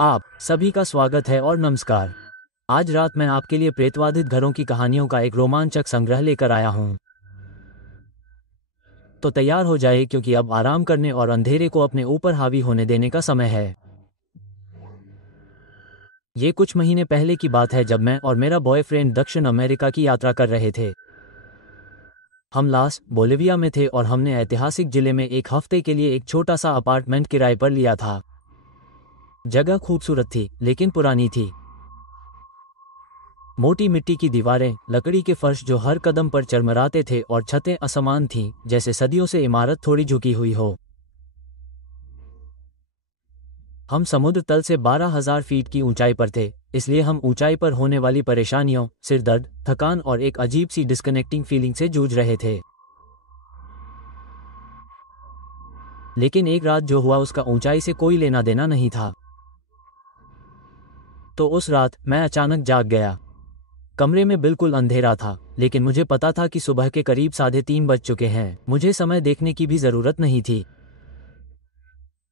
आप सभी का स्वागत है और नमस्कार। आज रात मैं आपके लिए प्रेतवाधित घरों की कहानियों का एक रोमांचक संग्रह लेकर आया हूं। तो तैयार हो जाए क्योंकि अब आराम करने और अंधेरे को अपने ऊपर हावी होने देने का समय है। ये कुछ महीने पहले की बात है जब मैं और मेरा बॉयफ्रेंड दक्षिण अमेरिका की यात्रा कर रहे थे। हम लास बोलिविया में थे और हमने ऐतिहासिक जिले में एक हफ्ते के लिए एक छोटा सा अपार्टमेंट किराए पर लिया था। जगह खूबसूरत थी लेकिन पुरानी थी। मोटी मिट्टी की दीवारें, लकड़ी के फर्श जो हर कदम पर चरमराते थे और छतें असमान थीं, जैसे सदियों से इमारत थोड़ी झुकी हुई हो। हम समुद्र तल से 12,000 फीट की ऊंचाई पर थे, इसलिए हम ऊंचाई पर होने वाली परेशानियों, सिरदर्द, थकान और एक अजीब सी डिस्कनेक्टिंग फीलिंग से जूझ रहे थे। लेकिन एक रात जो हुआ उसका ऊंचाई से कोई लेना देना नहीं था। तो उस रात मैं अचानक जाग गया। कमरे में बिल्कुल अंधेरा था, लेकिन मुझे पता था कि सुबह के करीब 3:30 बज चुके हैं। मुझे समय देखने की भी जरूरत नहीं थी।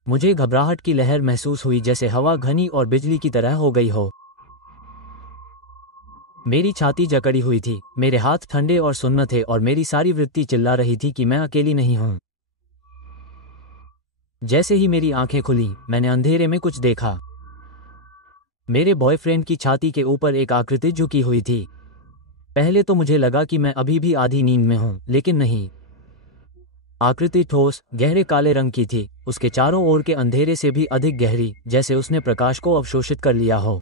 मुझे घबराहट की लहर महसूस हुई, जैसे हवा घनी और बिजली की तरह हो गई हो। मेरी छाती जकड़ी हुई थी, मेरे हाथ ठंडे और सुन्न थे और मेरी सारी वृत्ति चिल्ला रही थी कि मैं अकेली नहीं हूं। जैसे ही मेरी आंखें खुली, मैंने अंधेरे में कुछ देखा। मेरे बॉयफ्रेंड की छाती के ऊपर एक आकृति झुकी हुई थी। पहले तो मुझे लगा कि मैं अभी भी आधी नींद में हूं, लेकिन नहीं। आकृति ठोस, गहरे काले रंग की थी, उसके चारों ओर के अंधेरे से भी अधिक गहरी, जैसे उसने प्रकाश को अवशोषित कर लिया हो।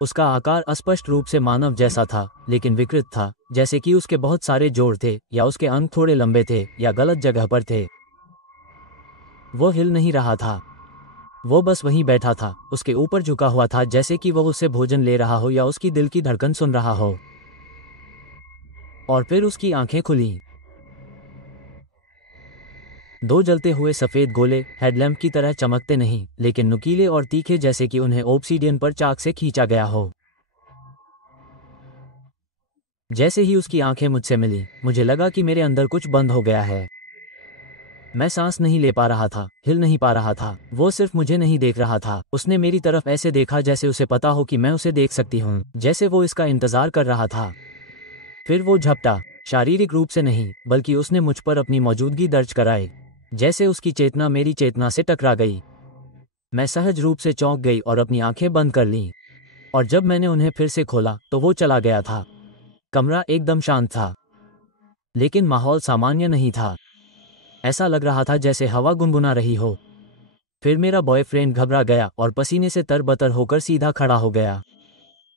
उसका आकार अस्पष्ट रूप से मानव जैसा था, लेकिन विकृत था, जैसे कि उसके बहुत सारे जोड़ थे, या उसके अंग थोड़े लंबे थे, या गलत जगह पर थे। वो हिल नहीं रहा था। वो बस वहीं बैठा था, उसके ऊपर झुका हुआ था, जैसे कि वह उससे भोजन ले रहा हो या उसकी दिल की धड़कन सुन रहा हो। और फिर उसकी आंखें खुलीं। दो जलते हुए सफेद गोले, हेडलैम्प की तरह चमकते नहीं, लेकिन नुकीले और तीखे, जैसे कि उन्हें ऑब्सीडियन पर चाक से खींचा गया हो। जैसे ही उसकी आंखें मुझसे मिली, मुझे लगा कि मेरे अंदर कुछ बंद हो गया है। मैं सांस नहीं ले पा रहा था, हिल नहीं पा रहा था। वो सिर्फ मुझे नहीं देख रहा था, उसने मेरी तरफ ऐसे देखा जैसे उसे पता हो कि मैं उसे देख सकती हूँ, जैसे वो इसका इंतजार कर रहा था। फिर वो झपटा, शारीरिक रूप से नहीं, बल्कि उसने मुझ पर अपनी मौजूदगी दर्ज कराई। जैसे उसकी चेतना मेरी चेतना से टकरा गई। मैं सहज रूप से चौंक गई और अपनी आंखें बंद कर लीं। और जब मैंने उन्हें फिर से खोला तो वो चला गया था। कमरा एकदम शांत था, लेकिन माहौल सामान्य नहीं था। ऐसा लग रहा था जैसे हवा गुनगुना रही हो। फिर मेरा बॉयफ्रेंड घबरा गया और पसीने से तरबतर होकर सीधा खड़ा हो गया।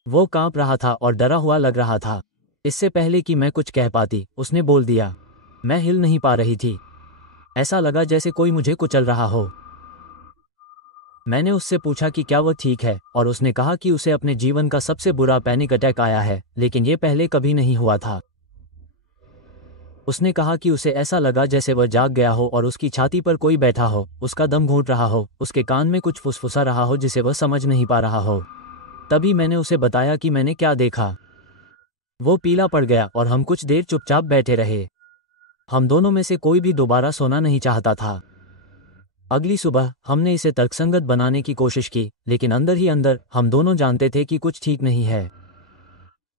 वो कांप रहा था और डरा हुआ लग रहा था। इससे पहले कि मैं कुछ कह पाती, उसने बोल दिया, मैं हिल नहीं पा रही थी। ऐसा लगा जैसे कोई मुझे कुचल रहा हो। मैंने उससे पूछा कि क्या वह ठीक है, और उसने कहा कि उसे अपने जीवन का सबसे बुरा पैनिक अटैक आया है, लेकिन ये पहले कभी नहीं हुआ था। उसने कहा कि उसे ऐसा लगा जैसे वह जाग गया हो और उसकी छाती पर कोई बैठा हो, उसका दम घूंट रहा हो, उसके कान में कुछ फुसफुसा रहा हो जिसे वह समझ नहीं पा रहा हो। तभी मैंने उसे बताया कि मैंने क्या देखा। वो पीला पड़ गया और हम कुछ देर चुपचाप बैठे रहे। हम दोनों में से कोई भी दोबारा सोना नहीं चाहता था। अगली सुबह हमने इसे तर्कसंगत बनाने की कोशिश की, लेकिन अंदर ही अंदर हम दोनों जानते थे कि कुछ ठीक नहीं है।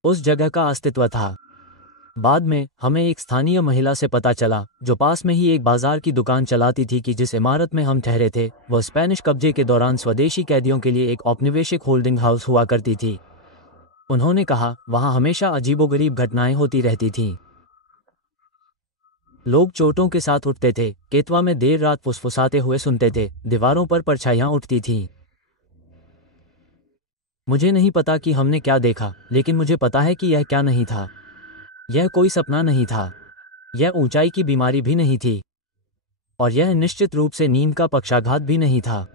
उस जगह का अस्तित्व था। बाद में हमें एक स्थानीय महिला से पता चला, जो पास में ही एक बाजार की दुकान चलाती थी, कि जिस इमारत में हम ठहरे थे वह स्पेनिश कब्जे के दौरान स्वदेशी कैदियों के लिए एक औपनिवेशिक होल्डिंग हाउस हुआ करती थी। उन्होंने कहा, वहां हमेशा अजीबोगरीब घटनाएं होती रहती थीं। लोग चोटों के साथ उठते थे, केतवा में देर रात फुसफुसाते हुए सुनते थे, दीवारों पर परछाइयां उठती थीं। मुझे नहीं पता कि हमने क्या देखा, लेकिन मुझे पता है कि यह क्या नहीं था। यह कोई सपना नहीं था। यह ऊंचाई की बीमारी भी नहीं थी। और यह निश्चित रूप से नींद का पक्षाघात भी नहीं था।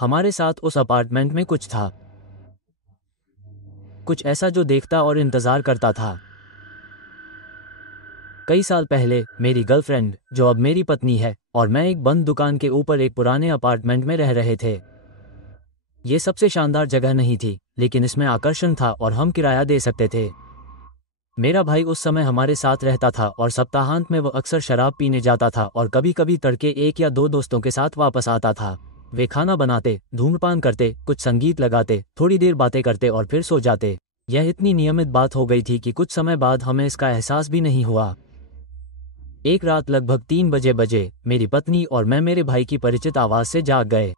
हमारे साथ उस अपार्टमेंट में कुछ था। कुछ ऐसा जो देखता और इंतजार करता था। कई साल पहले मेरी गर्लफ्रेंड, जो अब मेरी पत्नी है, और मैं एक बंद दुकान के ऊपर एक पुराने अपार्टमेंट में रह रहे थे। ये सबसे शानदार जगह नहीं थी, लेकिन इसमें आकर्षण था और हम किराया दे सकते थे। मेरा भाई उस समय हमारे साथ रहता था और सप्ताहांत में वह अक्सर शराब पीने जाता था और कभी कभी तड़के एक या दो दोस्तों के साथ वापस आता था। वे खाना बनाते, धूम्रपान करते, कुछ संगीत लगाते, थोड़ी देर बातें करते और फिर सो जाते। यह इतनी नियमित बात हो गई थी कि कुछ समय बाद हमें इसका एहसास भी नहीं हुआ। एक रात लगभग 3 बजे मेरी पत्नी और मैं मेरे भाई की परिचित आवाज़ से जाग गए।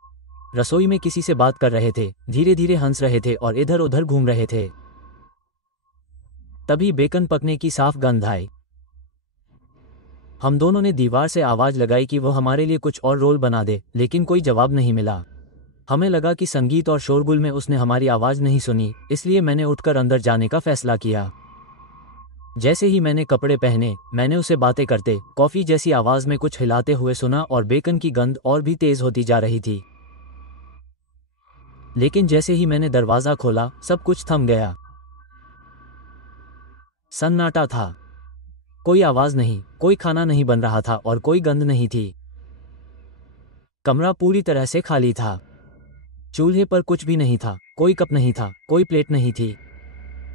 रसोई में किसी से बात कर रहे थे, धीरे धीरे हंस रहे थे और इधर उधर घूम रहे थे। तभी बेकन पकने की साफ गंध आई। हम दोनों ने दीवार से आवाज लगाई कि वो हमारे लिए कुछ और रोल बना दे, लेकिन कोई जवाब नहीं मिला। हमें लगा कि संगीत और शोरगुल में उसने हमारी आवाज नहीं सुनी, इसलिए मैंने उठकर अंदर जाने का फैसला किया। जैसे ही मैंने कपड़े पहने, मैंने उसे बातें करते, कॉफी जैसी आवाज में कुछ हिलाते हुए सुना और बेकन की गंध और भी तेज होती जा रही थी। लेकिन जैसे ही मैंने दरवाजा खोला, सब कुछ थम गया। सन्नाटा था। कोई आवाज नहीं, कोई खाना नहीं बन रहा था और कोई गंध नहीं थी। कमरा पूरी तरह से खाली था। चूल्हे पर कुछ भी नहीं था, कोई कप नहीं था, कोई प्लेट नहीं थी।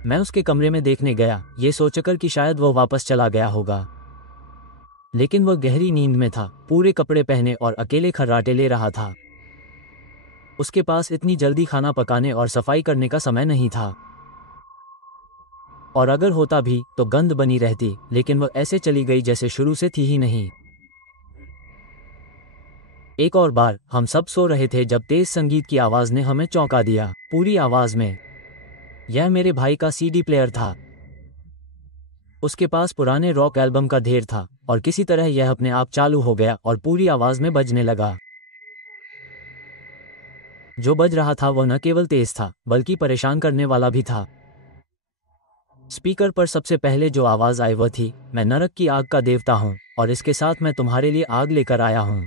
मैं उसके कमरे में देखने गया, ये सोचकर कि शायद वो वापस चला गया होगा। लेकिन वह गहरी नींद में था, पूरे कपड़े पहने और अकेले खर्राटे ले रहा था। उसके पास इतनी जल्दी खाना पकाने और सफाई करने का समय नहीं था। और अगर होता भी तो गंध बनी रहती, लेकिन वह ऐसे चली गई जैसे शुरू से थी ही नहीं। एक और बार हम सब सो रहे थे जब तेज संगीत की आवाज ने हमें चौंका दिया, पूरी आवाज में। यह मेरे भाई का सीडी प्लेयर था। उसके पास पुराने रॉक एल्बम का ढेर था और किसी तरह यह अपने आप चालू हो गया और पूरी आवाज में बजने लगा। जो बज रहा था वह न केवल तेज था, बल्कि परेशान करने वाला भी था। स्पीकर पर सबसे पहले जो आवाज आई वह थी, मैं नरक की आग का देवता हूं और इसके साथ मैं तुम्हारे लिए आग लेकर आया हूं।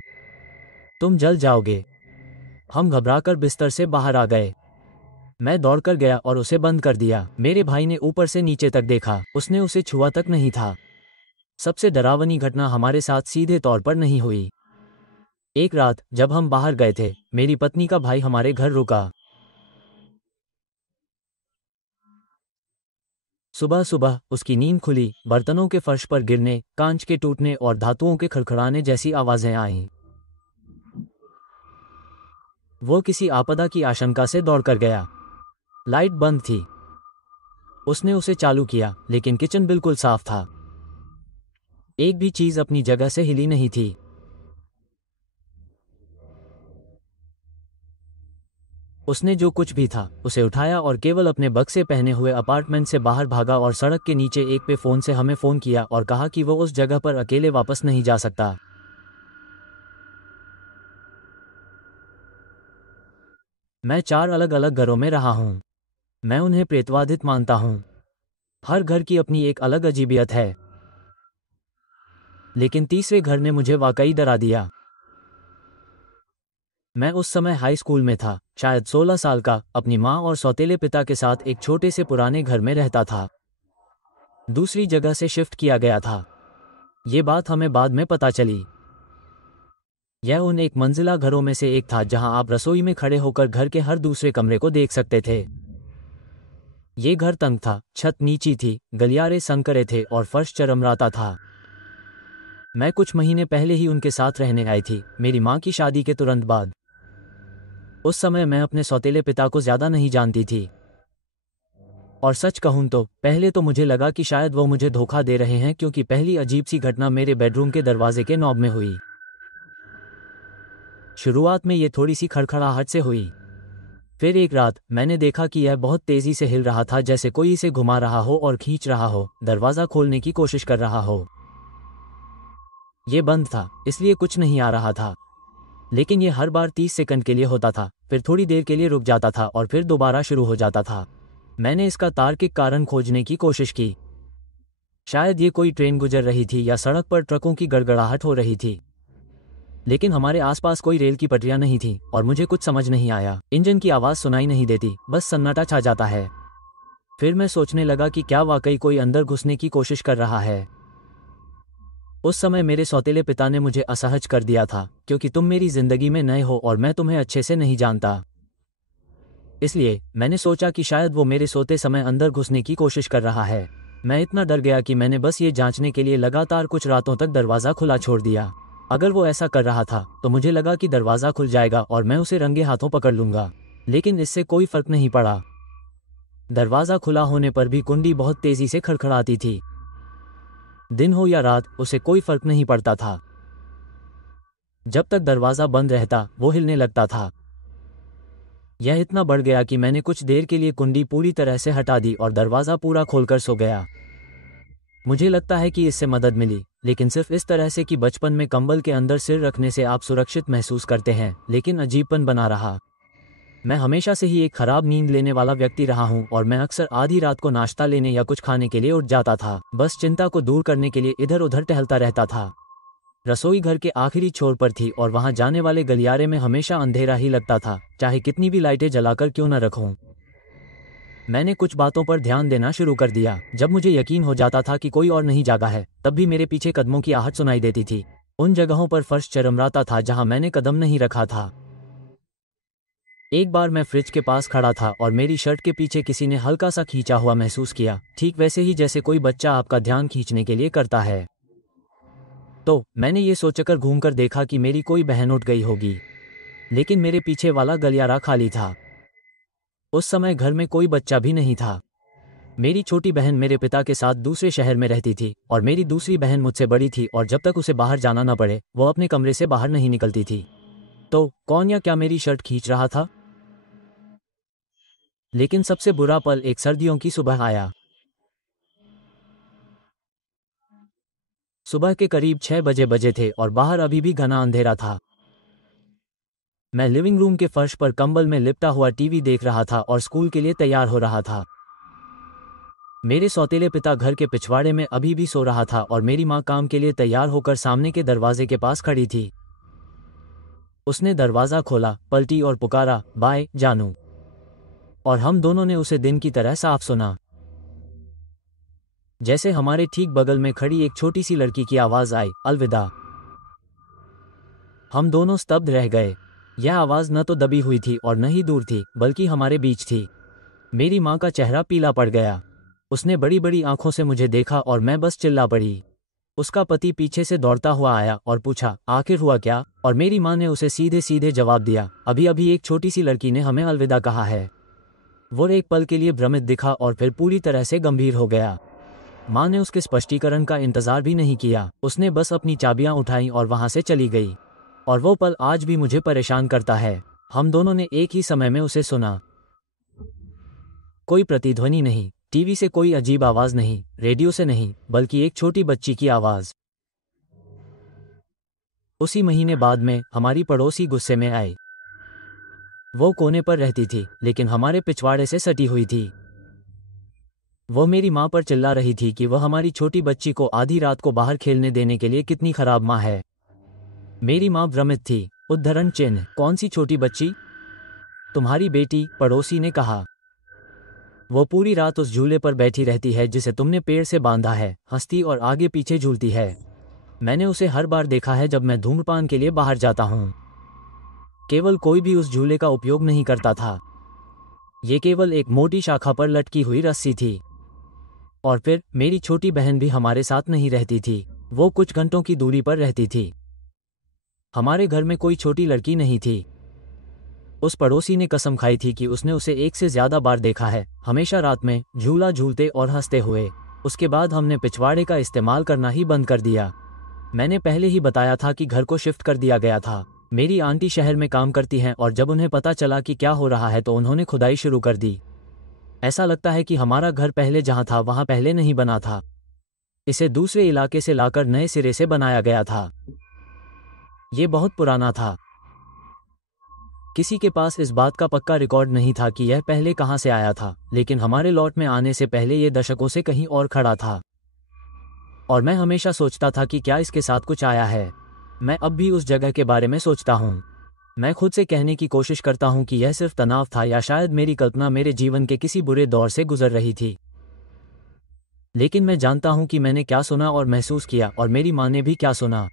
तुम जल जाओगे। हम घबराकर बिस्तर से बाहर आ गए। मैं दौड़कर गया और उसे बंद कर दिया। मेरे भाई ने ऊपर से नीचे तक देखा, उसने उसे छुआ तक नहीं था। सबसे डरावनी घटना हमारे साथ सीधे तौर पर नहीं हुई। एक रात जब हम बाहर गए थे, मेरी पत्नी का भाई हमारे घर रुका। सुबह सुबह उसकी नींद खुली, बर्तनों के फर्श पर गिरने, कांच के टूटने और धातुओं के खड़खड़ाने जैसी आवाजें आईं। वो किसी आपदा की आशंका से दौड़कर गया। लाइट बंद थी। उसने उसे चालू किया, लेकिन किचन बिल्कुल साफ था। एक भी चीज अपनी जगह से हिली नहीं थी। उसने जो कुछ भी था उसे उठाया और केवल अपने बक्से पहने हुए अपार्टमेंट से बाहर भागा और सड़क के नीचे एक पे फोन से हमें फोन किया और कहा कि वो उस जगह पर अकेले वापस नहीं जा सकता। मैं 4 अलग अलग घरों में रहा हूं। मैं उन्हें प्रेतवाधित मानता हूं। हर घर की अपनी एक अलग अजीबियत है। लेकिन तीसरे घर ने मुझे वाकई डरा दिया। मैं उस समय हाई स्कूल में था, शायद 16 साल का, अपनी माँ और सौतेले पिता के साथ एक छोटे से पुराने घर में रहता था। दूसरी जगह से शिफ्ट किया गया था। ये बात हमें बाद में पता चली। यह उन एक मंजिला घरों में से एक था जहां आप रसोई में खड़े होकर घर के हर दूसरे कमरे को देख सकते थे। ये घर तंग था, छत नीची थी, गलियारे संकरे थे और फर्श चरमराता था। मैं कुछ महीने पहले ही उनके साथ रहने आई थी, मेरी माँ की शादी के तुरंत बाद। उस समय मैं अपने सौतेले पिता को ज्यादा नहीं जानती थी। और सच कहूं तो पहले तो मुझे लगा कि शायद वो मुझे धोखा दे रहे हैं, क्योंकि पहली अजीब सी घटना मेरे बेडरूम के दरवाजे के नॉब में हुई। शुरुआत में ये थोड़ी सी खड़खड़ाहट से हुई। फिर एक रात मैंने देखा कि यह बहुत तेजी से हिल रहा था, जैसे कोई इसे घुमा रहा हो और खींच रहा हो, दरवाजा खोलने की कोशिश कर रहा हो। ये बंद था, इसलिए कुछ नहीं आ रहा था। लेकिन ये हर बार 30 सेकंड के लिए होता था, फिर थोड़ी देर के लिए रुक जाता था और फिर दोबारा शुरू हो जाता था। मैंने इसका तार्किक कारण खोजने की कोशिश की। शायद ये कोई ट्रेन गुजर रही थी या सड़क पर ट्रकों की गड़गड़ाहट हो रही थी। लेकिन हमारे आसपास कोई रेल की पटरियां नहीं थी और मुझे कुछ समझ नहीं आया। इंजन की आवाज सुनाई नहीं देती, बस सन्नाटा छा जाता है। फिर मैं सोचने लगा कि क्या वाकई कोई अंदर घुसने की कोशिश कर रहा है। उस समय मेरे सौतेले पिता ने मुझे असहज कर दिया था, क्योंकि तुम मेरी जिंदगी में नए हो और मैं तुम्हें अच्छे से नहीं जानता। इसलिए मैंने सोचा कि शायद वो मेरे सोते समय अंदर घुसने की कोशिश कर रहा है। मैं इतना डर गया कि मैंने बस ये जांचने के लिए लगातार कुछ रातों तक दरवाजा खुला छोड़ दिया। अगर वो ऐसा कर रहा था तो मुझे लगा कि दरवाज़ा खुल जाएगा और मैं उसे रंगे हाथों पकड़ लूंगा, लेकिन इससे कोई फर्क नहीं पड़ा। दरवाज़ा खुला होने पर भी कुंडी बहुत तेज़ी से खड़खड़ाती थी। दिन हो या रात उसे कोई फर्क नहीं पड़ता था। जब तक दरवाज़ा बंद रहता वो हिलने लगता था। यह इतना बढ़ गया कि मैंने कुछ देर के लिए कुंडी पूरी तरह से हटा दी और दरवाज़ा पूरा खोलकर सो गया। मुझे लगता है कि इससे मदद मिली, लेकिन सिर्फ इस तरह से कि बचपन में कंबल के अंदर सिर रखने से आप सुरक्षित महसूस करते हैं, लेकिन अजीबपन बना रहा। मैं हमेशा से ही एक खराब नींद लेने वाला व्यक्ति रहा हूं और मैं अक्सर आधी रात को नाश्ता लेने या कुछ खाने के लिए उठ जाता था, बस चिंता को दूर करने के लिए इधर उधर टहलता रहता था। रसोई घर के आखिरी छोर पर थी और वहां जाने वाले गलियारे में हमेशा अंधेरा ही लगता था, चाहे कितनी भी लाइटें जलाकर क्यों न रखूं। मैंने कुछ बातों पर ध्यान देना शुरू कर दिया। जब मुझे यकीन हो जाता था कि कोई और नहीं जागा है, तब भी मेरे पीछे कदमों की आहट सुनाई देती थी। उन जगहों पर फर्श चरमराता था जहां मैंने कदम नहीं रखा था। एक बार मैं फ्रिज के पास खड़ा था और मेरी शर्ट के पीछे किसी ने हल्का सा खींचा हुआ महसूस किया, ठीक वैसे ही जैसे कोई बच्चा आपका ध्यान खींचने के लिए करता है। तो मैंने ये सोचकर घूमकर देखा कि मेरी कोई बहन उठ गई होगी, लेकिन मेरे पीछे वाला गलियारा खाली था। उस समय घर में कोई बच्चा भी नहीं था। मेरी छोटी बहन मेरे पिता के साथ दूसरे शहर में रहती थी और मेरी दूसरी बहन मुझसे बड़ी थी और जब तक उसे बाहर जाना न पड़े वो अपने कमरे से बाहर नहीं निकलती थी। तो कौन या क्या मेरी शर्ट खींच रहा था? लेकिन सबसे बुरा पल एक सर्दियों की सुबह आया। सुबह के करीब 6 बजे थे और बाहर अभी भी घना अंधेरा था। मैं लिविंग रूम के फर्श पर कंबल में लिपटा हुआ टीवी देख रहा था और स्कूल के लिए तैयार हो रहा था। मेरे सौतेले पिता घर के पिछवाड़े में अभी भी सो रहा था और मेरी माँ काम के लिए तैयार होकर सामने के दरवाजे के पास खड़ी थी। उसने दरवाज़ा खोला, पलटी और पुकारा, बाय जानू। और हम दोनों ने उसे दिन की तरह साफ सुना। जैसे हमारे ठीक बगल में खड़ी एक छोटी सी लड़की की आवाज़ आई, अलविदा। हम दोनों स्तब्ध रह गए। यह आवाज़ न तो दबी हुई थी और न ही दूर थी, बल्कि हमारे बीच थी। मेरी माँ का चेहरा पीला पड़ गया। उसने बड़ी बड़ी आंखों से मुझे देखा और मैं बस चिल्ला पड़ी। उसका पति पीछे से दौड़ता हुआ आया और पूछा, आखिर हुआ क्या? और मेरी माँ ने उसे सीधे सीधे जवाब दिया, अभी अभी एक छोटी सी लड़की ने हमें अलविदा कहा है। वो एक पल के लिए भ्रमित दिखा और फिर पूरी तरह से गंभीर हो गया। माँ ने उसके स्पष्टीकरण का इंतजार भी नहीं किया, उसने बस अपनी चाबियां उठाई और वहां से चली गई। और वो पल आज भी मुझे परेशान करता है। हम दोनों ने एक ही समय में उसे सुना। कोई प्रतिध्वनि नहीं, टीवी से कोई अजीब आवाज नहीं, रेडियो से नहीं, बल्कि एक छोटी बच्ची की आवाज। उसी महीने बाद में हमारी पड़ोसी गुस्से में आई। वो कोने पर रहती थी, लेकिन हमारे पिछवाड़े से सटी हुई थी। वो मेरी माँ पर चिल्ला रही थी कि वह हमारी छोटी बच्ची को आधी रात को बाहर खेलने देने के लिए कितनी खराब माँ है। मेरी माँ भ्रमित थी। उद्धरण चिन्ह, कौन सी छोटी बच्ची? तुम्हारी बेटी, पड़ोसी ने कहा। वो पूरी रात उस झूले पर बैठी रहती है जिसे तुमने पेड़ से बांधा है, हंसती और आगे पीछे झूलती है। मैंने उसे हर बार देखा है जब मैं धूम्रपान के लिए बाहर जाता हूँ। केवल कोई भी उस झूले का उपयोग नहीं करता था। ये केवल एक मोटी शाखा पर लटकी हुई रस्सी थी। और फिर मेरी छोटी बहन भी हमारे साथ नहीं रहती थी, वो कुछ घंटों की दूरी पर रहती थी। हमारे घर में कोई छोटी लड़की नहीं थी। उस पड़ोसी ने कसम खाई थी कि उसने उसे एक से ज्यादा बार देखा है, हमेशा रात में झूला झूलते और हंसते हुए। उसके बाद हमने पिछवाड़े का इस्तेमाल करना ही बंद कर दिया। मैंने पहले ही बताया था कि घर को शिफ्ट कर दिया गया था। मेरी आंटी शहर में काम करती हैं और जब उन्हें पता चला कि क्या हो रहा है तो उन्होंने खुदाई शुरू कर दी। ऐसा लगता है कि हमारा घर पहले जहां था वहां पहले नहीं बना था। इसे दूसरे इलाके से लाकर नए सिरे से बनाया गया था। ये बहुत पुराना था। किसी के पास इस बात का पक्का रिकॉर्ड नहीं था कि यह पहले कहां से आया था, लेकिन हमारे लौट में आने से पहले ये दशकों से कहीं और खड़ा था। और मैं हमेशा सोचता था कि क्या इसके साथ कुछ आया है। मैं अब भी उस जगह के बारे में सोचता हूँ। मैं खुद से कहने की कोशिश करता हूँ कि यह सिर्फ तनाव था या शायद मेरी कल्पना मेरे जीवन के किसी बुरे दौर से गुजर रही थी। लेकिन मैं जानता हूँ कि मैंने क्या सुना और महसूस किया, और मेरी माँ ने भी क्या सुना।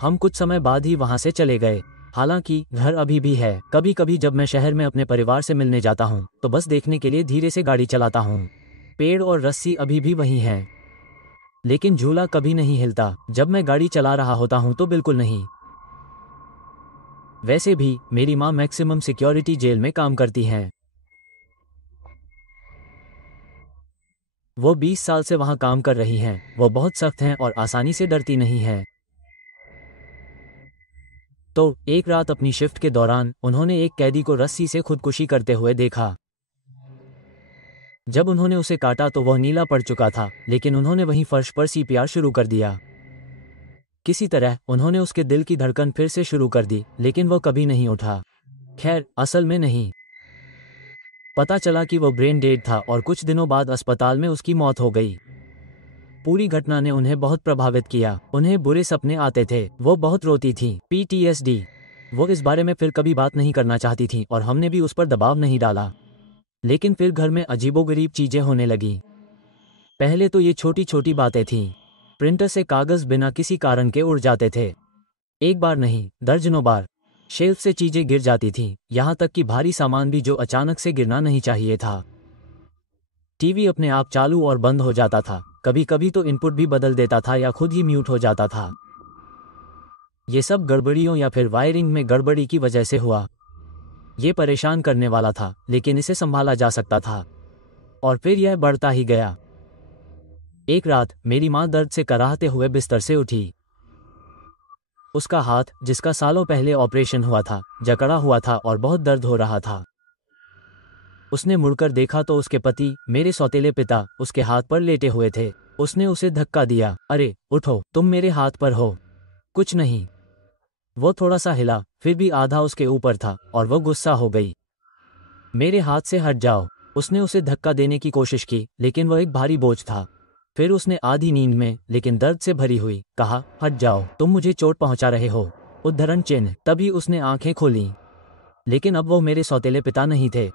हम कुछ समय बाद ही वहां से चले गए। हालांकि घर अभी भी है। कभी कभी जब मैं शहर में अपने परिवार से मिलने जाता हूँ तो बस देखने के लिए धीरे से गाड़ी चलाता हूँ। पेड़ और रस्सी अभी भी वही हैं। लेकिन झूला कभी नहीं हिलता। जब मैं गाड़ी चला रहा होता हूं तो बिल्कुल नहीं। वैसे भी मेरी माँ मैक्सिमम सिक्योरिटी जेल में काम करती हैं। वो 20 साल से वहां काम कर रही हैं। वो बहुत सख्त हैं और आसानी से डरती नहीं हैं। तो एक रात अपनी शिफ्ट के दौरान उन्होंने एक कैदी को रस्सी से खुदकुशी करते हुए देखा। जब उन्होंने उसे काटा तो वह नीला पड़ चुका था, लेकिन उन्होंने वहीं फर्श पर सीपीआर शुरू कर दिया। किसी तरह उन्होंने उसके दिल की धड़कन फिर से शुरू कर दी, लेकिन वह कभी नहीं उठा। खैर, असल में नहीं। पता चला कि वह ब्रेन डेड था और कुछ दिनों बाद अस्पताल में उसकी मौत हो गई। पूरी घटना ने उन्हें बहुत प्रभावित किया। उन्हें बुरे सपने आते थे। वो बहुत रोती थी, PTSD। वो इस बारे में फिर कभी बात नहीं करना चाहती थी और हमने भी उस पर दबाव नहीं डाला। लेकिन फिर घर में अजीबोगरीब चीजें होने लगी। पहले तो ये छोटी छोटी बातें थीं। प्रिंटर से कागज बिना किसी कारण के उड़ जाते थे। एक बार नहीं, दर्जनों बार। शेल्फ से चीजें गिर जाती थीं, यहाँ तक कि भारी सामान भी जो अचानक से गिरना नहीं चाहिए था। टीवी अपने आप चालू और बंद हो जाता था। कभी कभी तो इनपुट भी बदल देता था या खुद ही म्यूट हो जाता था। ये सब गड़बड़ियों या फिर वायरिंग में गड़बड़ी की वजह से हुआ। ये परेशान करने वाला था, लेकिन इसे संभाला जा सकता था। और फिर यह बढ़ता ही गया। एक रात मेरी माँ दर्द से कराहते हुए बिस्तर से उठी। उसका हाथ, जिसका सालों पहले ऑपरेशन हुआ था, जकड़ा हुआ था और बहुत दर्द हो रहा था। उसने मुड़कर देखा तो उसके पति, मेरे सौतेले पिता, उसके हाथ पर लेटे हुए थे। उसने उसे धक्का दिया। अरे उठो, तुम मेरे हाथ पर हो। कुछ नहीं। वो थोड़ा सा हिला, फिर भी आधा उसके ऊपर था और वो गुस्सा हो गई। मेरे हाथ से हट जाओ। उसने उसे धक्का देने की कोशिश की, लेकिन वह एक भारी बोझ था। फिर उसने आधी नींद में, लेकिन दर्द से भरी हुई, कहा, हट जाओ, तुम मुझे चोट पहुंचा रहे हो। उद्धरण चिन्ह। तभी उसने आंखें खोलीं। लेकिन अब वो मेरे सौतेले पिता नहीं थे।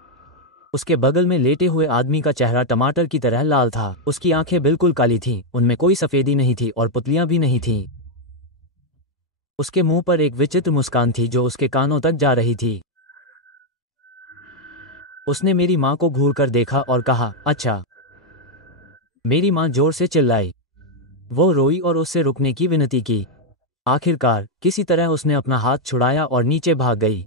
उसके बगल में लेटे हुए आदमी का चेहरा टमाटर की तरह लाल था। उसकी आंखें बिल्कुल काली थीं, उनमें कोई सफेदी नहीं थी और पुतलियां भी नहीं थीं। उसके मुंह पर एक विचित्र मुस्कान थी जो उसके कानों तक जा रही थी। उसने मेरी माँ को घूर कर देखा और कहा, अच्छा। मेरी माँ जोर से चिल्लाई। वो रोई और उससे रुकने की विनती की। आखिरकार किसी तरह उसने अपना हाथ छुड़ाया और नीचे भाग गई।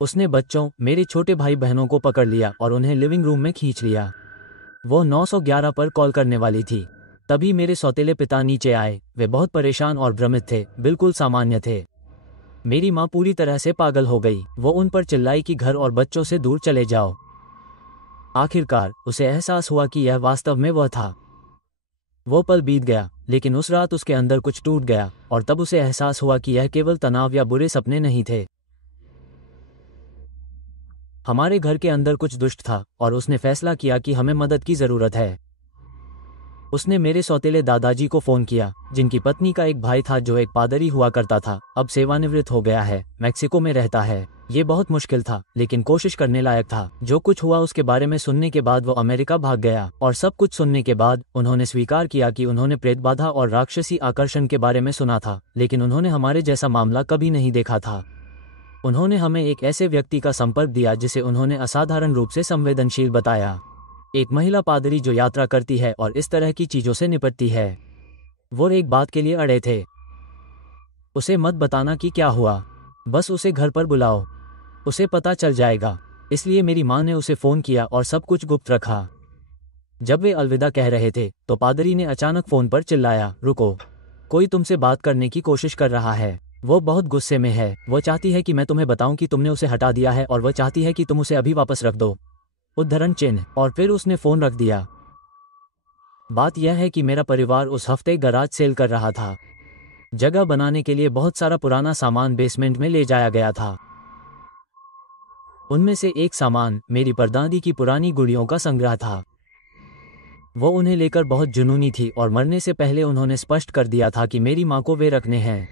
उसने बच्चों, मेरे छोटे भाई बहनों को पकड़ लिया और उन्हें लिविंग रूम में खींच लिया। वो 911 पर कॉल करने वाली थी। तभी मेरे सौतेले पिता नीचे आए। वे बहुत परेशान और भ्रमित थे, बिल्कुल सामान्य थे। मेरी माँ पूरी तरह से पागल हो गई। वो उन पर चिल्लाई कि घर और बच्चों से दूर चले जाओ। आखिरकार उसे एहसास हुआ कि यह वास्तव में वह था। वो पल बीत गया, लेकिन उस रात उसके अंदर कुछ टूट गया और तब उसे एहसास हुआ कि यह केवल तनाव या बुरे सपने नहीं थे। हमारे घर के अंदर कुछ दुष्ट था और उसने फैसला किया कि हमें मदद की जरूरत है। उसने मेरे सौतेले दादाजी को फोन किया, जिनकी पत्नी का एक भाई था जो एक पादरी हुआ करता था, अब सेवानिवृत्त हो गया है, मैक्सिको में रहता है। ये बहुत मुश्किल था, लेकिन कोशिश करने लायक था। जो कुछ हुआ उसके बारे में सुनने के बाद वो अमेरिका भाग गया और सब कुछ सुनने के बाद उन्होंने स्वीकार किया कि उन्होंने प्रेतबाधा और राक्षसी आकर्षण के बारे में सुना था, लेकिन उन्होंने हमारे जैसा मामला कभी नहीं देखा था। उन्होंने हमें एक ऐसे व्यक्ति का संपर्क दिया जिसे उन्होंने असाधारण रूप से संवेदनशील बताया। एक महिला पादरी जो यात्रा करती है और इस तरह की चीजों से निपटती है। वो एक बात के लिए अड़े थे। उसे मत बताना कि क्या हुआ, बस उसे घर पर बुलाओ, उसे पता चल जाएगा। इसलिए मेरी माँ ने उसे फोन किया और सब कुछ गुप्त रखा। जब वे अलविदा कह रहे थे तो पादरी ने अचानक फोन पर चिल्लाया, रुको, कोई तुमसे बात करने की कोशिश कर रहा है। वो बहुत गुस्से में है। वो चाहती है कि मैं तुम्हें बताऊं कि तुमने उसे हटा दिया है और वह चाहती है कि तुम उसे अभी वापस रख दो। उद्धरण चिन्ह। और फिर उसने फोन रख दिया। बात यह है कि मेरा परिवार उस हफ्ते गराज सेल कर रहा था। जगह बनाने के लिए बहुत सारा पुराना सामान बेसमेंट में ले जाया गया था। उनमें से एक सामान मेरी परदादी की पुरानी गुड़ियों का संग्रह था। वो उन्हें लेकर बहुत जुनूनी थी और मरने से पहले उन्होंने स्पष्ट कर दिया था कि मेरी माँ को वे रखने हैं।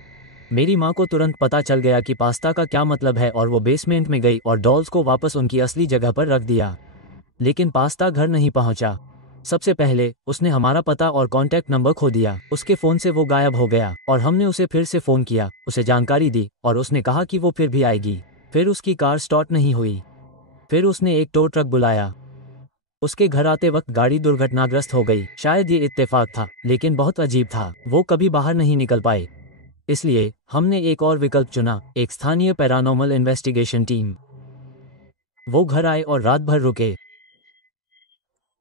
मेरी माँ को तुरंत पता चल गया कि पास्ता का क्या मतलब है और वो बेसमेंट में गई और डॉल्स को वापस उनकी असली जगह पर रख दिया। लेकिन पास्ता घर नहीं पहुंचा। सबसे पहले उसने हमारा पता और कॉन्टैक्ट नंबर खो दिया। उसके फोन से वो गायब हो गया और हमने उसे फिर से फोन किया, उसे जानकारी दी और उसने कहा कि वो फिर भी आएगी। फिर उसकी कार स्टार्ट नहीं हुई। फिर उसने एक टो ट्रक बुलाया। उसके घर आते वक्त गाड़ी दुर्घटनाग्रस्त हो गई। शायद ये इत्तेफाक था, लेकिन बहुत अजीब था। वो कभी बाहर नहीं निकल पाए। इसलिए हमने एक और विकल्प चुना, एक स्थानीय पैरानॉर्मल इन्वेस्टिगेशन टीम। वो घर आए और रात भर रुके।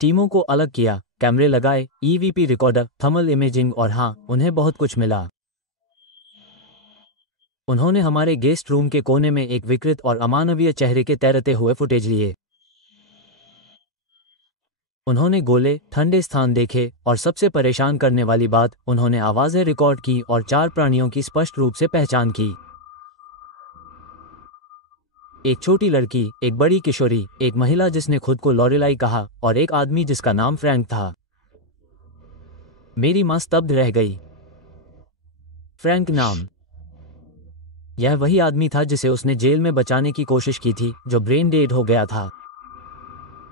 टीमों को अलग किया, कैमरे लगाए, ईवीपी रिकॉर्डर, थर्मल इमेजिंग, और हाँ, उन्हें बहुत कुछ मिला। उन्होंने हमारे गेस्ट रूम के कोने में एक विकृत और अमानवीय चेहरे के तैरते हुए फुटेज लिए। उन्होंने गोले, ठंडे स्थान देखे, और सबसे परेशान करने वाली बात, उन्होंने आवाजें रिकॉर्ड की और 4 प्राणियों की स्पष्ट रूप से पहचान की। एक छोटी लड़की, एक बड़ी किशोरी, एक महिला जिसने खुद को लॉरेलाई कहा, और एक आदमी जिसका नाम फ्रैंक था। मेरी मां स्तब्ध रह गई। फ्रैंक नाम? यह वही आदमी था जिसे उसने जेल में बचाने की कोशिश की थी, जो ब्रेन डेड हो गया था।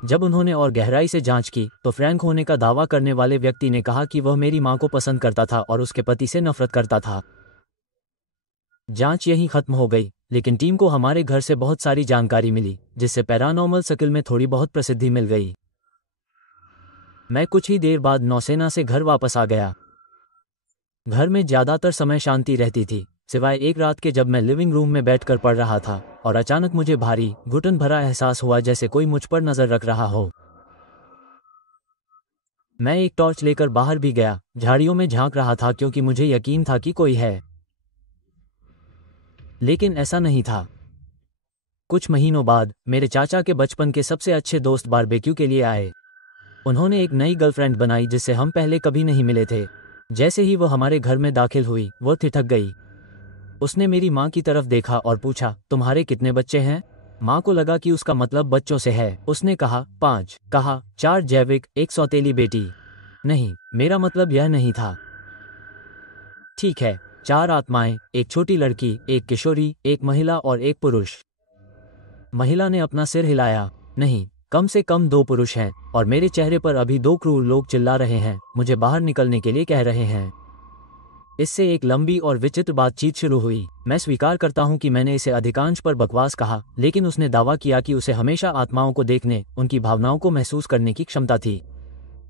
जब उन्होंने और गहराई से जांच की, तो फ्रैंक होने का दावा करने वाले व्यक्ति ने कहा कि वह मेरी मां को पसंद करता था और उसके पति से नफरत करता था। जांच यहीं खत्म हो गई, लेकिन टीम को हमारे घर से बहुत सारी जानकारी मिली, जिससे पैरानॉर्मल सर्किल में थोड़ी बहुत प्रसिद्धि मिल गई। मैं कुछ ही देर बाद नौसेना से घर वापस आ गया। घर में ज्यादातर समय शांति रहती थी, सिवाय एक रात के जब मैं लिविंग रूम में बैठकर पढ़ रहा था और अचानक मुझे भारी, घुटन भरा एहसास हुआ, जैसे कोई मुझ पर नजर रख रहा हो। मैं एक टॉर्च लेकर बाहर भी गया, झाड़ियों में झांक रहा था क्योंकि मुझे यकीन था कि कोई है। लेकिन ऐसा नहीं था। कुछ महीनों बाद मेरे चाचा के बचपन के सबसे अच्छे दोस्त बारबेक्यू के लिए आए। उन्होंने एक नई गर्लफ्रेंड बनाई जिससे हम पहले कभी नहीं मिले थे। जैसे ही वो हमारे घर में दाखिल हुई, वो ठिठक गई। उसने मेरी माँ की तरफ देखा और पूछा, तुम्हारे कितने बच्चे हैं? माँ को लगा कि उसका मतलब बच्चों से है। उसने कहा, 5। कहा, 4 जैविक, 1 सौतेली बेटी। नहीं, मेरा मतलब यह नहीं था। ठीक है, 4 आत्माएं, एक छोटी लड़की, एक किशोरी, एक महिला और एक पुरुष। महिला ने अपना सिर हिलाया। नहीं, कम से कम 2 पुरुष हैं, और मेरे चेहरे पर अभी 2 क्रूर लोग चिल्ला रहे हैं, मुझे बाहर निकलने के लिए कह रहे हैं। इससे एक लंबी और विचित्र बातचीत शुरू हुई। मैं स्वीकार करता हूं कि मैंने इसे अधिकांश पर बकवास कहा, लेकिन उसने दावा किया कि उसे हमेशा आत्माओं को देखने, उनकी भावनाओं को महसूस करने की क्षमता थी।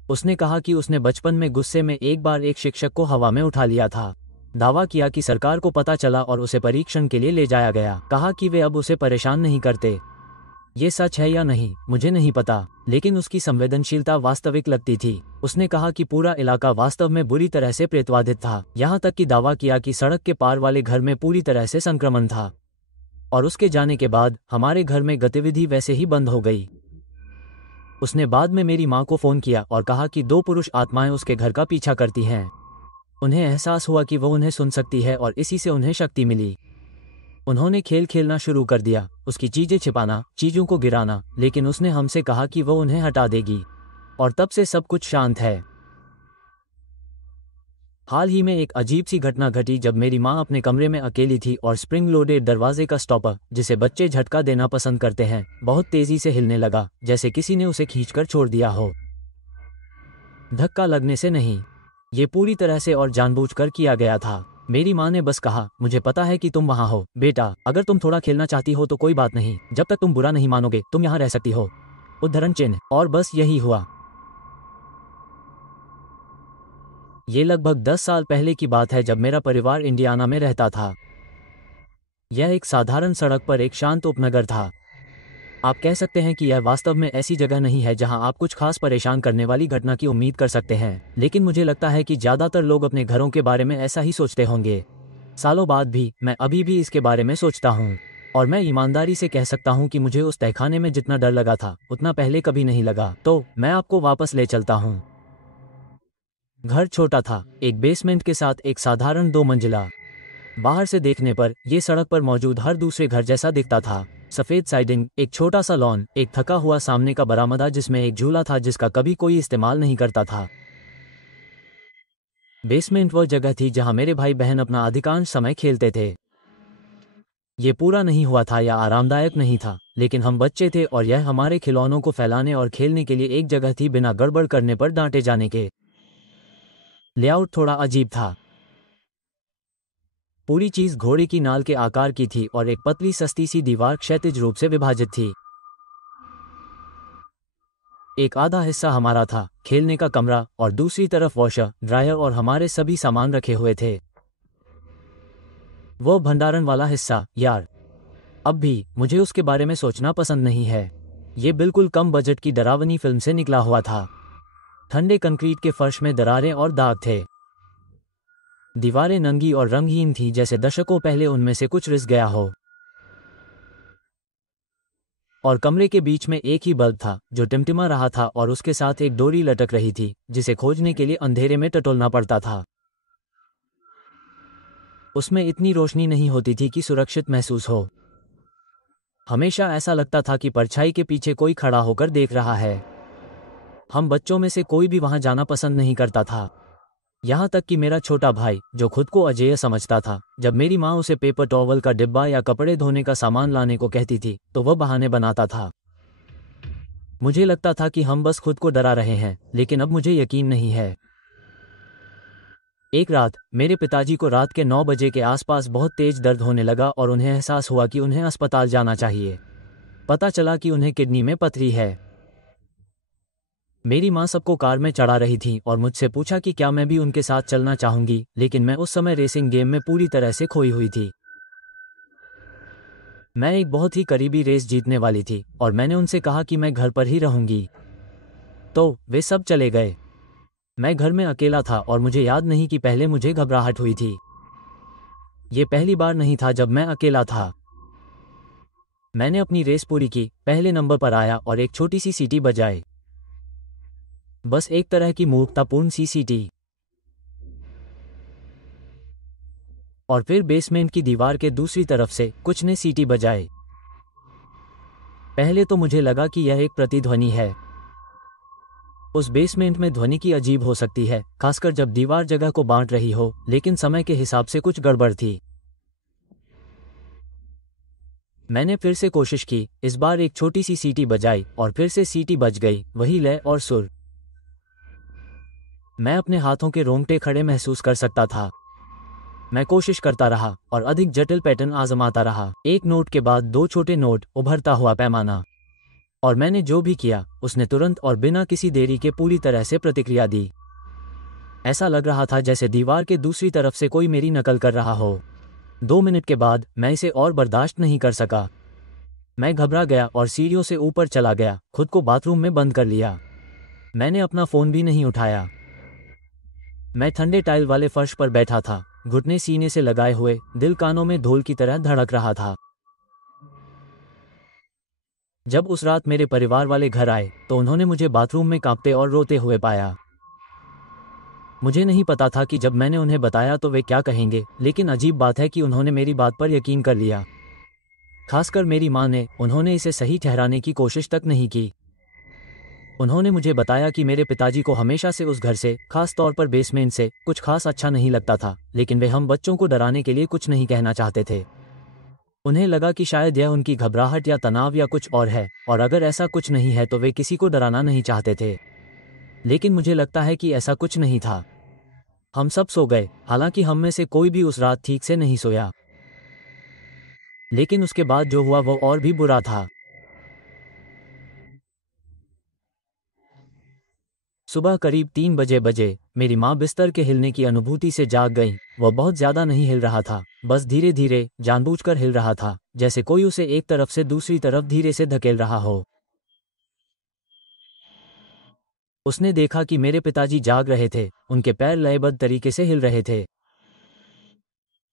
उसने कहा कि उसने बचपन में गुस्से में एक बार एक शिक्षक को हवा में उठा लिया था। दावा किया कि सरकार को पता चला और उसे परीक्षण के लिए ले जाया गया। कहा कि वे अब उसे परेशान नहीं करते। ये सच है या नहीं, मुझे नहीं पता, लेकिन उसकी संवेदनशीलता वास्तविक लगती थी। उसने कहा कि पूरा इलाका वास्तव में बुरी तरह से प्रेतवाधित था, यहाँ तक कि दावा किया कि सड़क के पार वाले घर में पूरी तरह से संक्रमण था। और उसके जाने के बाद हमारे घर में गतिविधि वैसे ही बंद हो गई। उसने बाद में मेरी माँ को फोन किया और कहा कि 2 पुरुष आत्माएं उसके घर का पीछा करती हैं। उन्हें एहसास हुआ कि वो उन्हें सुन सकती है और इसी से उन्हें शक्ति मिली। उन्होंने खेल खेलना शुरू कर दिया, उसकी चीजें छिपाना, चीजों को गिराना, लेकिन उसने हमसे कहा कि वो उन्हें हटा देगी। और तब से सब कुछ शांत है। हाल ही में एक अजीब सी घटना घटी जब मेरी माँ अपने कमरे में अकेली थी और स्प्रिंग लोडेड दरवाजे का स्टॉपर, जिसे बच्चे झटका देना पसंद करते हैं, बहुत तेजी से हिलने लगा, जैसे किसी ने उसे खींचकर छोड़ दिया हो। धक्का लगने से नहीं, ये पूरी तरह से और जानबूझकर किया गया था। मेरी माँ ने बस कहा, मुझे पता है कि तुम वहाँ हो बेटा, अगर तुम थोड़ा खेलना चाहती हो तो कोई बात नहीं, जब तक तुम बुरा नहीं मानोगे तुम यहाँ रह सकती हो। उद्धरण चिन्ह। और बस यही हुआ। ये लगभग 10 साल पहले की बात है जब मेरा परिवार इंडियाना में रहता था। यह एक साधारण सड़क पर एक शांत उपनगर था। आप कह सकते हैं कि यह वास्तव में ऐसी जगह नहीं है जहां आप कुछ खास परेशान करने वाली घटना की उम्मीद कर सकते हैं, लेकिन मुझे लगता है कि ज्यादातर लोग अपने घरों के बारे में ऐसा ही सोचते होंगे। सालों बाद भी मैं अभी भी इसके बारे में सोचता हूँ, और मैं ईमानदारी से कह सकता हूँ कि मुझे उस तहखाने में जितना डर लगा था उतना पहले कभी नहीं लगा। तो मैं आपको वापस ले चलता हूँ। घर छोटा था, एक बेसमेंट के साथ एक साधारण 2 मंजिला। बाहर से देखने पर यह सड़क पर मौजूद हर दूसरे घर जैसा दिखता था। सफेद साइडिंग, एक छोटा सा लॉन, एक थका हुआ सामने का बरामदा जिसमें एक झूला था जिसका कभी कोई इस्तेमाल नहीं करता था। बेसमेंट वह जगह थी जहां मेरे भाई बहन अपना अधिकांश समय खेलते थे। ये पूरा नहीं हुआ था या आरामदायक नहीं था, लेकिन हम बच्चे थे और यह हमारे खिलौनों को फैलाने और खेलने के लिए एक जगह थी बिना गड़बड़ करने पर डांटे जाने के। लेआउट थोड़ा अजीब था। पूरी चीज घोड़े की नाल के आकार की थी और एक पतली सस्ती सी दीवार क्षैतिज रूप से विभाजित थी। एक आधा हिस्सा हमारा था, खेलने का कमरा, और दूसरी तरफ वॉशर, ड्रायर और हमारे सभी सामान रखे हुए थे। वो भंडारण वाला हिस्सा, यार, अब भी मुझे उसके बारे में सोचना पसंद नहीं है। ये बिल्कुल कम बजट की डरावनी फिल्म से निकला हुआ था। ठंडे कंक्रीट के फर्श में दरारें और दाग थे। दीवारें नंगी और रंगहीन थीं, जैसे दशकों पहले उनमें से कुछ रिस गया हो। और कमरे के बीच में एक ही बल्ब था जो टिमटिमा रहा था, और उसके साथ एक डोरी लटक रही थी जिसे खोजने के लिए अंधेरे में टटोलना पड़ता था। उसमें इतनी रोशनी नहीं होती थी कि सुरक्षित महसूस हो। हमेशा ऐसा लगता था कि परछाई के पीछे कोई खड़ा होकर देख रहा है। हम बच्चों में से कोई भी वहां जाना पसंद नहीं करता था, यहाँ तक कि मेरा छोटा भाई, जो खुद को अजेय समझता था। जब मेरी माँ उसे पेपर टॉवल का डिब्बा या कपड़े धोने का सामान लाने को कहती थी तो वह बहाने बनाता था। मुझे लगता था कि हम बस खुद को डरा रहे हैं, लेकिन अब मुझे यकीन नहीं है। एक रात मेरे पिताजी को रात के 9 बजे के आसपास बहुत तेज दर्द होने लगा और उन्हें एहसास हुआ कि उन्हें अस्पताल जाना चाहिए। पता चला कि उन्हें किडनी में पथरी है। मेरी माँ सबको कार में चढ़ा रही थी और मुझसे पूछा कि क्या मैं भी उनके साथ चलना चाहूंगी, लेकिन मैं उस समय रेसिंग गेम में पूरी तरह से खोई हुई थी। मैं एक बहुत ही करीबी रेस जीतने वाली थी और मैंने उनसे कहा कि मैं घर पर ही रहूंगी। तो वे सब चले गए। मैं घर में अकेला था और मुझे याद नहीं कि पहले मुझे घबराहट हुई थी। ये पहली बार नहीं था जब मैं अकेला था। मैंने अपनी रेस पूरी की, पहले नंबर पर आया और एक छोटी सी सीटी बजाई। बस एक तरह की मूर्खतापूर्ण सी सीटी। और फिर बेसमेंट की दीवार के दूसरी तरफ से कुछ ने सीटी बजाई। पहले तो मुझे लगा कि यह एक प्रतिध्वनि है। उस बेसमेंट में ध्वनि की अजीब हो सकती है, खासकर जब दीवार जगह को बांट रही हो, लेकिन समय के हिसाब से कुछ गड़बड़ थी। मैंने फिर से कोशिश की, इस बार एक छोटी सी सीटी बजाई और फिर से सीटी बज गई, वही लय और सुर। मैं अपने हाथों के रोंगटे खड़े महसूस कर सकता था। मैं कोशिश करता रहा और अधिक जटिल पैटर्न आजमाता रहा, एक नोट के बाद 2 छोटे नोट, उभरता हुआ पैमाना। और मैंने जो भी किया उसने तुरंत और बिना किसी देरी के पूरी तरह से प्रतिक्रिया दी। ऐसा लग रहा था जैसे दीवार के दूसरी तरफ से कोई मेरी नकल कर रहा हो। 2 मिनट के बाद मैं इसे और बर्दाश्त नहीं कर सका। मैं घबरा गया और सीढ़ियों से ऊपर चला गया, खुद को बाथरूम में बंद कर लिया। मैंने अपना फोन भी नहीं उठाया। मैं ठंडे टाइल वाले फर्श पर बैठा था, घुटने सीने से लगाए हुए, दिल कानों में ढोल की तरह धड़क रहा था। जब उस रात मेरे परिवार वाले घर आए तो उन्होंने मुझे बाथरूम में कांपते और रोते हुए पाया। मुझे नहीं पता था कि जब मैंने उन्हें बताया तो वे क्या कहेंगे, लेकिन अजीब बात है कि उन्होंने मेरी बात पर यकीन कर लिया। खासकर मेरी माँ ने। उन्होंने इसे सही ठहराने की कोशिश तक नहीं की। उन्होंने मुझे बताया कि मेरे पिताजी को हमेशा से उस घर से, खास तौर पर बेसमेंट से, कुछ खास अच्छा नहीं लगता था, लेकिन वे हम बच्चों को डराने के लिए कुछ नहीं कहना चाहते थे। उन्हें लगा कि शायद यह उनकी घबराहट या तनाव या कुछ और है, और अगर ऐसा कुछ नहीं है तो वे किसी को डराना नहीं चाहते थे। लेकिन मुझे लगता है कि ऐसा कुछ नहीं था। हम सब सो गए, हालांकि हम में से कोई भी उस रात ठीक से नहीं सोया। लेकिन उसके बाद जो हुआ वो और भी बुरा था। सुबह करीब 3 बजे मेरी माँ बिस्तर के हिलने की अनुभूति से जाग गईं। वह बहुत ज्यादा नहीं हिल रहा था, बस धीरे धीरे, जानबूझकर हिल रहा था, जैसे कोई उसे एक तरफ से दूसरी तरफ धीरे से धकेल रहा हो। उसने देखा कि मेरे पिताजी जाग रहे थे, उनके पैर लयबद्ध तरीके से हिल रहे थे।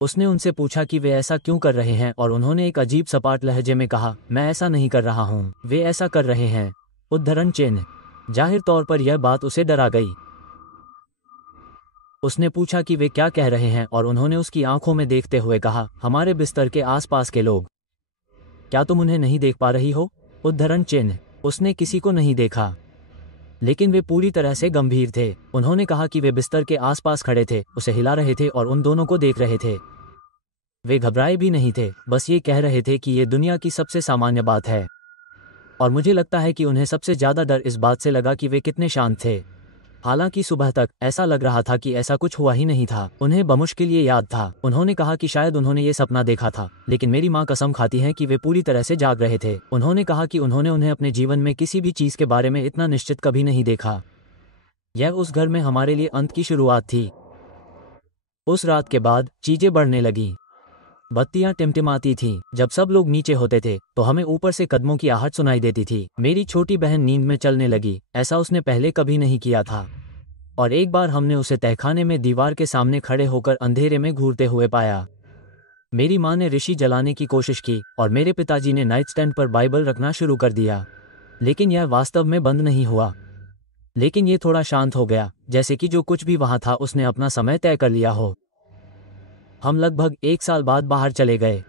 उसने उनसे पूछा कि वे ऐसा क्यों कर रहे हैं, और उन्होंने एक अजीब सपाट लहजे में कहा, मैं ऐसा नहीं कर रहा हूँ, वे ऐसा कर रहे हैं। उद्धरण चिन्ह। जाहिर तौर पर यह बात उसे डरा गई। उसने पूछा कि वे क्या कह रहे हैं, और उन्होंने उसकी आंखों में देखते हुए कहा, हमारे बिस्तर के आसपास के लोग। क्या तुम उन्हें नहीं देख पा रही हो? उद्धरण चिन्ह। उसने किसी को नहीं देखा, लेकिन वे पूरी तरह से गंभीर थे। उन्होंने कहा कि वे बिस्तर के आसपास खड़े थे, उसे हिला रहे थे और उन दोनों को देख रहे थे। वे घबराए भी नहीं थे, बस ये कह रहे थे कि ये दुनिया की सबसे सामान्य बात है। और मुझे लगता है कि उन्हें सबसे ज्यादा डर इस बात से लगा कि वे कितने शांत थे। हालांकि सुबह तक ऐसा लग रहा था कि ऐसा कुछ हुआ ही नहीं था। उन्हें बमुश्किल ये याद था। उन्होंने कहा कि शायद उन्होंने ये सपना देखा था, लेकिन मेरी माँ कसम खाती है कि वे पूरी तरह से जाग रहे थे। उन्होंने कहा कि उन्होंने उन्हें अपने जीवन में किसी भी चीज के बारे में इतना निश्चित कभी नहीं देखा। यह उस घर में हमारे लिए अंत की शुरुआत थी। उस रात के बाद चीजें बढ़ने लगी। बत्तियां टिमटिमाती थीं। जब सब लोग नीचे होते थे तो हमें ऊपर से कदमों की आहट सुनाई देती थी। मेरी छोटी बहन नींद में चलने लगी। ऐसा उसने पहले कभी नहीं किया था। और एक बार हमने उसे तहखाने में दीवार के सामने खड़े होकर अंधेरे में घूरते हुए पाया। मेरी माँ ने ऋषि जलाने की कोशिश की और मेरे पिताजी ने नाइट स्टैंड पर बाइबल रखना शुरू कर दिया, लेकिन यह वास्तव में बंद नहीं हुआ। लेकिन ये थोड़ा शांत हो गया, जैसे कि जो कुछ भी वहां था उसने अपना समय तय कर लिया हो। हम लगभग 1 साल बाद बाहर चले गए।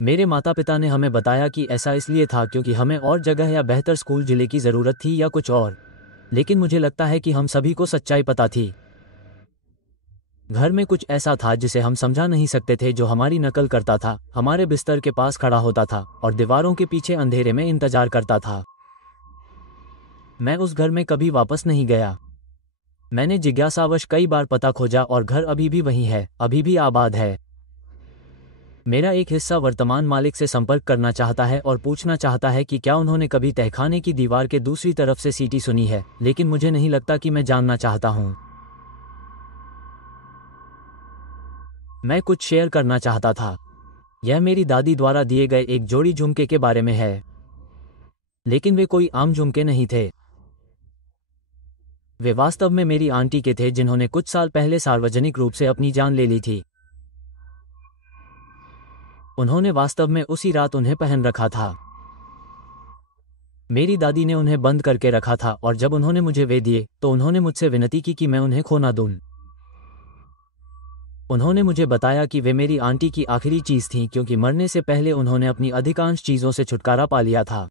मेरे माता पिता ने हमें बताया कि ऐसा इसलिए था क्योंकि हमें और जगह या बेहतर स्कूल जिले की ज़रूरत थी या कुछ और। लेकिन मुझे लगता है कि हम सभी को सच्चाई पता थी। घर में कुछ ऐसा था जिसे हम समझा नहीं सकते थे, जो हमारी नकल करता था, हमारे बिस्तर के पास खड़ा होता था और दीवारों के पीछे अंधेरे में इंतजार करता था। मैं उस घर में कभी वापस नहीं गया। मैंने जिज्ञासावश कई बार पता खोजा और घर अभी भी वही है, अभी भी आबाद है। मेरा एक हिस्सा वर्तमान मालिक से संपर्क करना चाहता है और पूछना चाहता है कि क्या उन्होंने कभी तहखाने की दीवार के दूसरी तरफ से सीटी सुनी है, लेकिन मुझे नहीं लगता कि मैं जानना चाहता हूं। मैं कुछ शेयर करना चाहता था। यह मेरी दादी द्वारा दिए गए एक जोड़ी झुमके के बारे में है, लेकिन वे कोई आम झुमके नहीं थे। वे वास्तव में मेरी आंटी के थे, जिन्होंने कुछ साल पहले सार्वजनिक रूप से अपनी जान ले ली थी। उन्होंने वास्तव में उसी रात उन्हें पहन रखा था। मेरी दादी ने उन्हें बंद करके रखा था और जब उन्होंने मुझे वे दिए तो उन्होंने मुझसे विनती की कि मैं उन्हें खो ना दूं। उन्होंने मुझे बताया कि वे मेरी आंटी की आखिरी चीज थी, क्योंकि मरने से पहले उन्होंने अपनी अधिकांश चीजों से छुटकारा पा लिया था।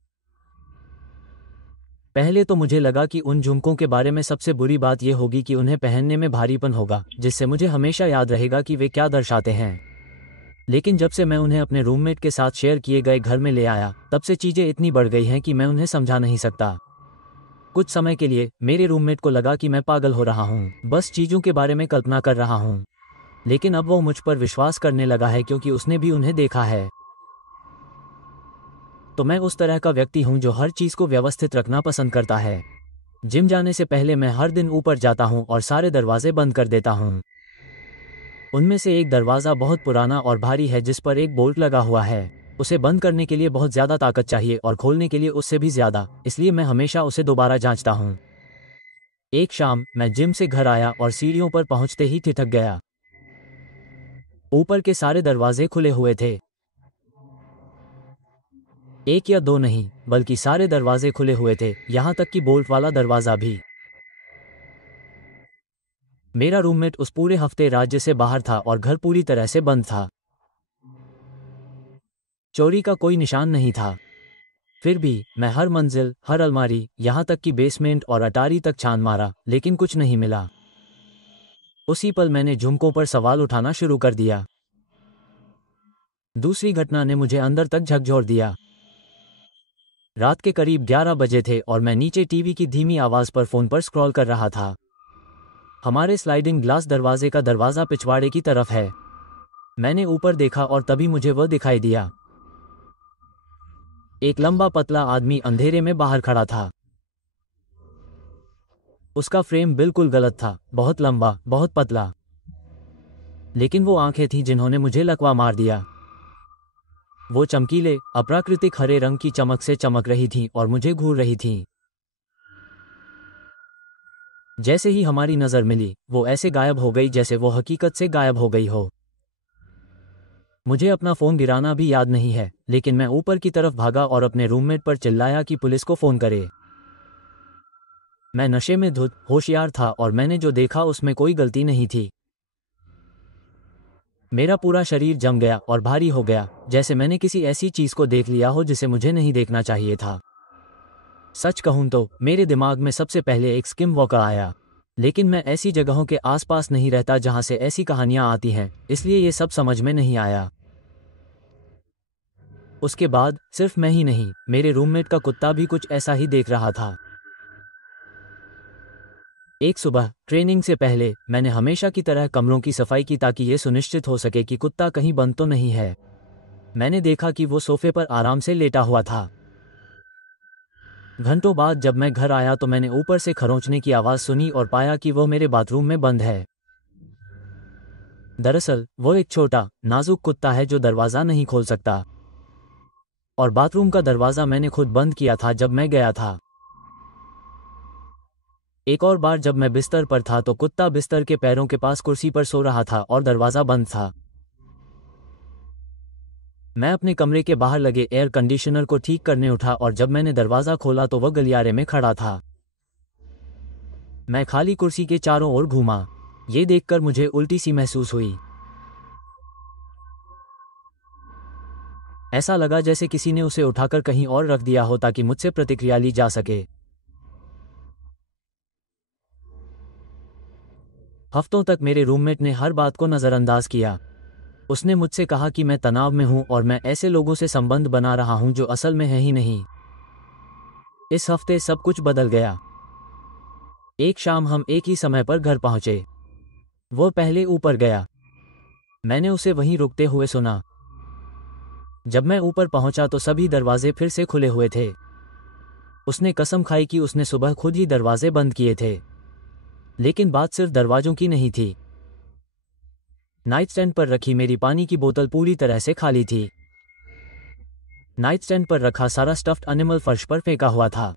पहले तो मुझे लगा कि उन झुमकों के बारे में सबसे बुरी बात यह होगी कि उन्हें पहनने में भारीपन होगा, जिससे मुझे हमेशा याद रहेगा कि वे क्या दर्शाते हैं। लेकिन जब से मैं उन्हें अपने रूममेट के साथ शेयर किए गए घर में ले आया, तब से चीजें इतनी बढ़ गई हैं कि मैं उन्हें समझा नहीं सकता। कुछ समय के लिए मेरे रूममेट को लगा कि मैं पागल हो रहा हूँ, बस चीजों के बारे में कल्पना कर रहा हूँ। लेकिन अब वो मुझ पर विश्वास करने लगा है क्योंकि उसने भी उन्हें देखा है। तो मैं उस तरह का व्यक्ति हूँ जो हर चीज को व्यवस्थित रखना पसंद करता है। जिम जाने से पहले मैं हर दिन ऊपर जाता हूँ और सारे दरवाजे बंद कर देता हूँ। उनमें से एक दरवाज़ा बहुत पुराना और भारी है जिस पर एक बोल्ट लगा हुआ है। उसे बंद करने के लिए बहुत ज़्यादा ताकत चाहिए और खोलने के लिए उससे भी ज़्यादा, इसलिए मैं हमेशा उसे दोबारा जांचता हूँ। एक शाम मैं जिम से घर आया और सीढ़ियों पर पहुंचते ही ठिठक गया। ऊपर के सारे दरवाजे खुले हुए थे। एक या दो नहीं, बल्कि सारे दरवाजे खुले हुए थे, यहां तक कि बोल्ट वाला दरवाजा भी। मेरा रूममेट उस पूरे हफ्ते राज्य से बाहर था और घर पूरी तरह से बंद था। चोरी का कोई निशान नहीं था। फिर भी मैं हर मंजिल, हर अलमारी, यहां तक कि बेसमेंट और अटारी तक छान मारा, लेकिन कुछ नहीं मिला। उसी पल मैंने झुमकों पर सवाल उठाना शुरू कर दिया। दूसरी घटना ने मुझे अंदर तक झकझोर दिया। रात के करीब 11 बजे थे और मैं नीचे टीवी की धीमी आवाज पर फोन पर स्क्रॉल कर रहा था। हमारे स्लाइडिंग ग्लास दरवाजे का दरवाजा पिछवाड़े की तरफ है। मैंने ऊपर देखा और तभी मुझे वह दिखाई दिया। एक लंबा पतला आदमी अंधेरे में बाहर खड़ा था। उसका फ्रेम बिल्कुल गलत था, बहुत लंबा, बहुत पतला। लेकिन वो आंखें थीं जिन्होंने मुझे लकवा मार दिया। वो चमकीले, अप्राकृतिक हरे रंग की चमक से चमक रही थीं और मुझे घूर रही थीं। जैसे ही हमारी नजर मिली, वो ऐसे गायब हो गई जैसे वो हकीकत से गायब हो गई हो। मुझे अपना फोन गिराना भी याद नहीं है, लेकिन मैं ऊपर की तरफ भागा और अपने रूममेट पर चिल्लाया कि पुलिस को फोन करे। मैं नशे में धुत, होशियार था और मैंने जो देखा उसमें कोई गलती नहीं थी। मेरा पूरा शरीर जम गया और भारी हो गया, जैसे मैंने किसी ऐसी चीज को देख लिया हो जिसे मुझे नहीं देखना चाहिए था। सच कहूं तो मेरे दिमाग में सबसे पहले एक स्किम वॉकर आया, लेकिन मैं ऐसी जगहों के आसपास नहीं रहता जहां से ऐसी कहानियां आती हैं, इसलिए ये सब समझ में नहीं आया। उसके बाद सिर्फ मैं ही नहीं, मेरे रूममेट का कुत्ता भी कुछ ऐसा ही देख रहा था। एक सुबह ट्रेनिंग से पहले मैंने हमेशा की तरह कमरों की सफाई की ताकि ये सुनिश्चित हो सके कि कुत्ता कहीं बंद तो नहीं है। मैंने देखा कि वो सोफे पर आराम से लेटा हुआ था। घंटों बाद जब मैं घर आया तो मैंने ऊपर से खरोंचने की आवाज़ सुनी और पाया कि वो मेरे बाथरूम में बंद है। दरअसल वो एक छोटा नाजुक कुत्ता है जो दरवाज़ा नहीं खोल सकता, और बाथरूम का दरवाज़ा मैंने खुद बंद किया था जब मैं गया था। एक और बार जब मैं बिस्तर पर था तो कुत्ता बिस्तर के पैरों के पास कुर्सी पर सो रहा था और दरवाज़ा बंद था। मैं अपने कमरे के बाहर लगे एयर कंडीशनर को ठीक करने उठा और जब मैंने दरवाज़ा खोला तो वह गलियारे में खड़ा था। मैं खाली कुर्सी के चारों ओर घूमा। ये देखकर मुझे उल्टी सी महसूस हुई। ऐसा लगा जैसे किसी ने उसे उठाकर कहीं और रख दिया हो ताकि मुझसे प्रतिक्रिया ली जा सके। हफ्तों तक मेरे रूममेट ने हर बात को नज़रअंदाज किया। उसने मुझसे कहा कि मैं तनाव में हूं और मैं ऐसे लोगों से संबंध बना रहा हूं जो असल में है ही नहीं। इस हफ्ते सब कुछ बदल गया। एक शाम हम एक ही समय पर घर पहुंचे। वो पहले ऊपर गया। मैंने उसे वहीं रुकते हुए सुना। जब मैं ऊपर पहुंचा तो सभी दरवाजे फिर से खुले हुए थे। उसने कसम खाई कि उसने सुबह खुद ही दरवाजे बंद किए थे। लेकिन बात सिर्फ दरवाजों की नहीं थी। नाइट स्टैंड पर रखी मेरी पानी की बोतल पूरी तरह से खाली थी। नाइट स्टैंड पर रखा सारा स्टफ्ड एनिमल फर्श पर फेंका हुआ था।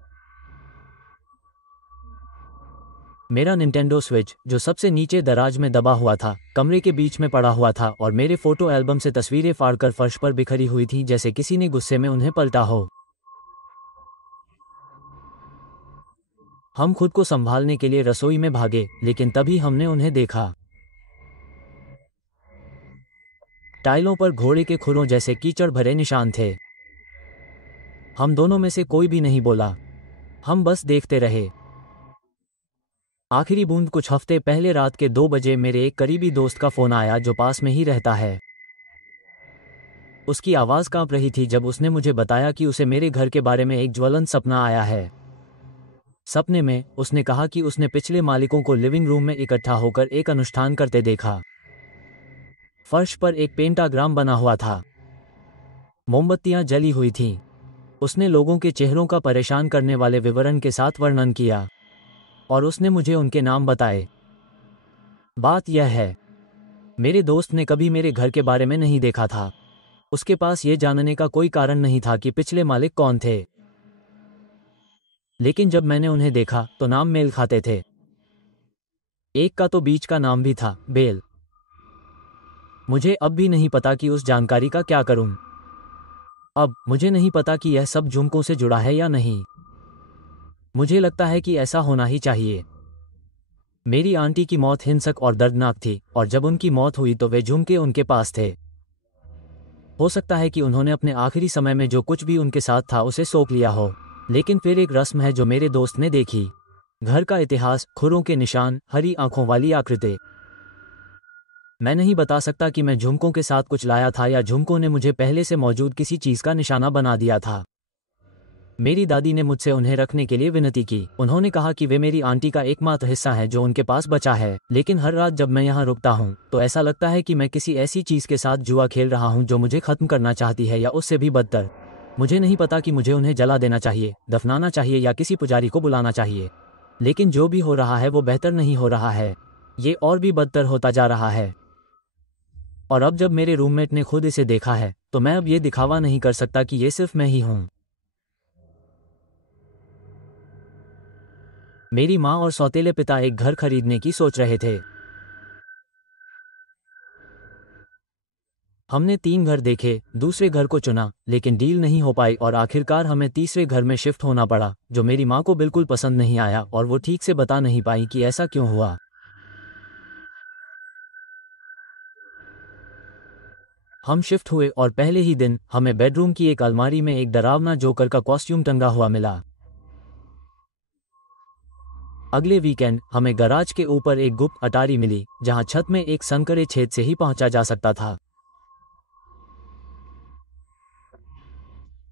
मेरा निंटेंडो स्विच जो सबसे नीचे दराज में दबा हुआ था कमरे के बीच में पड़ा हुआ था और मेरे फोटो एल्बम से तस्वीरें फाड़कर फर्श पर बिखरी हुई थी जैसे किसी ने गुस्से में उन्हें पलटा हो। हम खुद को संभालने के लिए रसोई में भागे, लेकिन तभी हमने उन्हें देखा। टाइलों पर घोड़े के खुरों जैसे कीचड़ भरे निशान थे। हम दोनों में से कोई भी नहीं बोला। हम बस देखते रहे। आखिरी बूंद कुछ हफ्ते पहले रात के 2 बजे मेरे एक करीबी दोस्त का फोन आया जो पास में ही रहता है। उसकी आवाज़ कांप रही थी जब उसने मुझे बताया कि उसे मेरे घर के बारे में एक ज्वलंत सपना आया है। सपने में उसने कहा कि उसने पिछले मालिकों को लिविंग रूम में इकट्ठा होकर एक अनुष्ठान करते देखा। फर्श पर एक पेंटाग्राम बना हुआ था। मोमबत्तियां जली हुई थीं। उसने लोगों के चेहरों का परेशान करने वाले विवरण के साथ वर्णन किया और उसने मुझे उनके नाम बताए। बात यह है, मेरे दोस्त ने कभी मेरे घर के बारे में नहीं देखा था। उसके पास ये जानने का कोई कारण नहीं था कि पिछले मालिक कौन थे। लेकिन जब मैंने उन्हें देखा तो नाम मेल खाते थे। एक का तो बीच का नाम भी था, बेल। मुझे अब भी नहीं पता कि उस जानकारी का क्या करूं। अब मुझे नहीं पता कि यह सब झुमकों से जुड़ा है या नहीं। मुझे लगता है कि ऐसा होना ही चाहिए। मेरी आंटी की मौत हिंसक और दर्दनाक थी और जब उनकी मौत हुई तो वे झुमके उनके पास थे। हो सकता है कि उन्होंने अपने आखिरी समय में जो कुछ भी उनके साथ था उसे सौंप लिया हो। लेकिन फिर एक रस्म है जो मेरे दोस्त ने देखी। घर का इतिहास, खुरों के निशान, हरी आंखों वाली आकृति। मैं नहीं बता सकता कि मैं झुमकों के साथ कुछ लाया था या झुमकों ने मुझे पहले से मौजूद किसी चीज़ का निशाना बना दिया था। मेरी दादी ने मुझसे उन्हें रखने के लिए विनती की। उन्होंने कहा कि वे मेरी आंटी का एकमात्र हिस्सा है जो उनके पास बचा है। लेकिन हर रात जब मैं यहाँ रुकता हूँ तो ऐसा लगता है कि मैं किसी ऐसी चीज़ के साथ जुआ खेल रहा हूँ जो मुझे खत्म करना चाहती है या उससे भी बदतर। मुझे नहीं पता कि मुझे उन्हें जला देना चाहिए, दफनाना चाहिए या किसी पुजारी को बुलाना चाहिए। लेकिन जो भी हो रहा है वो बेहतर नहीं हो रहा है। ये और भी बदतर होता जा रहा है। और अब जब मेरे रूममेट ने खुद इसे देखा है तो मैं अब ये दिखावा नहीं कर सकता कि ये सिर्फ मैं ही हूँ। मेरी माँ और सौतेले पिता एक घर खरीदने की सोच रहे थे। हमने 3 घर देखे, दूसरे घर को चुना, लेकिन डील नहीं हो पाई और आखिरकार हमें तीसरे घर में शिफ्ट होना पड़ा जो मेरी माँ को बिल्कुल पसंद नहीं आया और वो ठीक से बता नहीं पाई कि ऐसा क्यों हुआ। हम शिफ्ट हुए और पहले ही दिन हमें बेडरूम की एक अलमारी में एक डरावना जोकर का कॉस्ट्यूम टंगा हुआ मिला। अगले वीकेंड हमें गराज के ऊपर एक गुप्त अटारी मिली जहां छत में एक संकरे छेद से ही पहुंचा जा सकता था।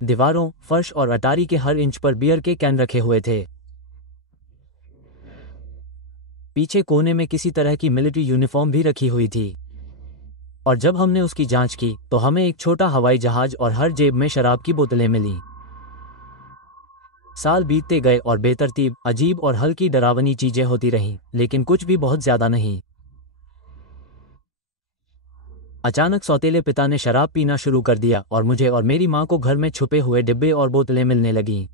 दीवारों, फर्श और अटारी के हर इंच पर बियर के कैन रखे हुए थे। पीछे कोने में किसी तरह की मिलिट्री यूनिफॉर्म भी रखी हुई थी। और जब हमने उसकी जांच की तो हमें एक छोटा हवाई जहाज और हर जेब में शराब की बोतलें मिली। साल बीतते गए और बेतरतीब, अजीब और हल्की डरावनी चीजें होती रहीं, लेकिन कुछ भी बहुत ज्यादा नहीं। अचानक सौतेले पिता ने शराब पीना शुरू कर दिया और मुझे और मेरी मां को घर में छुपे हुए डिब्बे और बोतलें मिलने लगीं।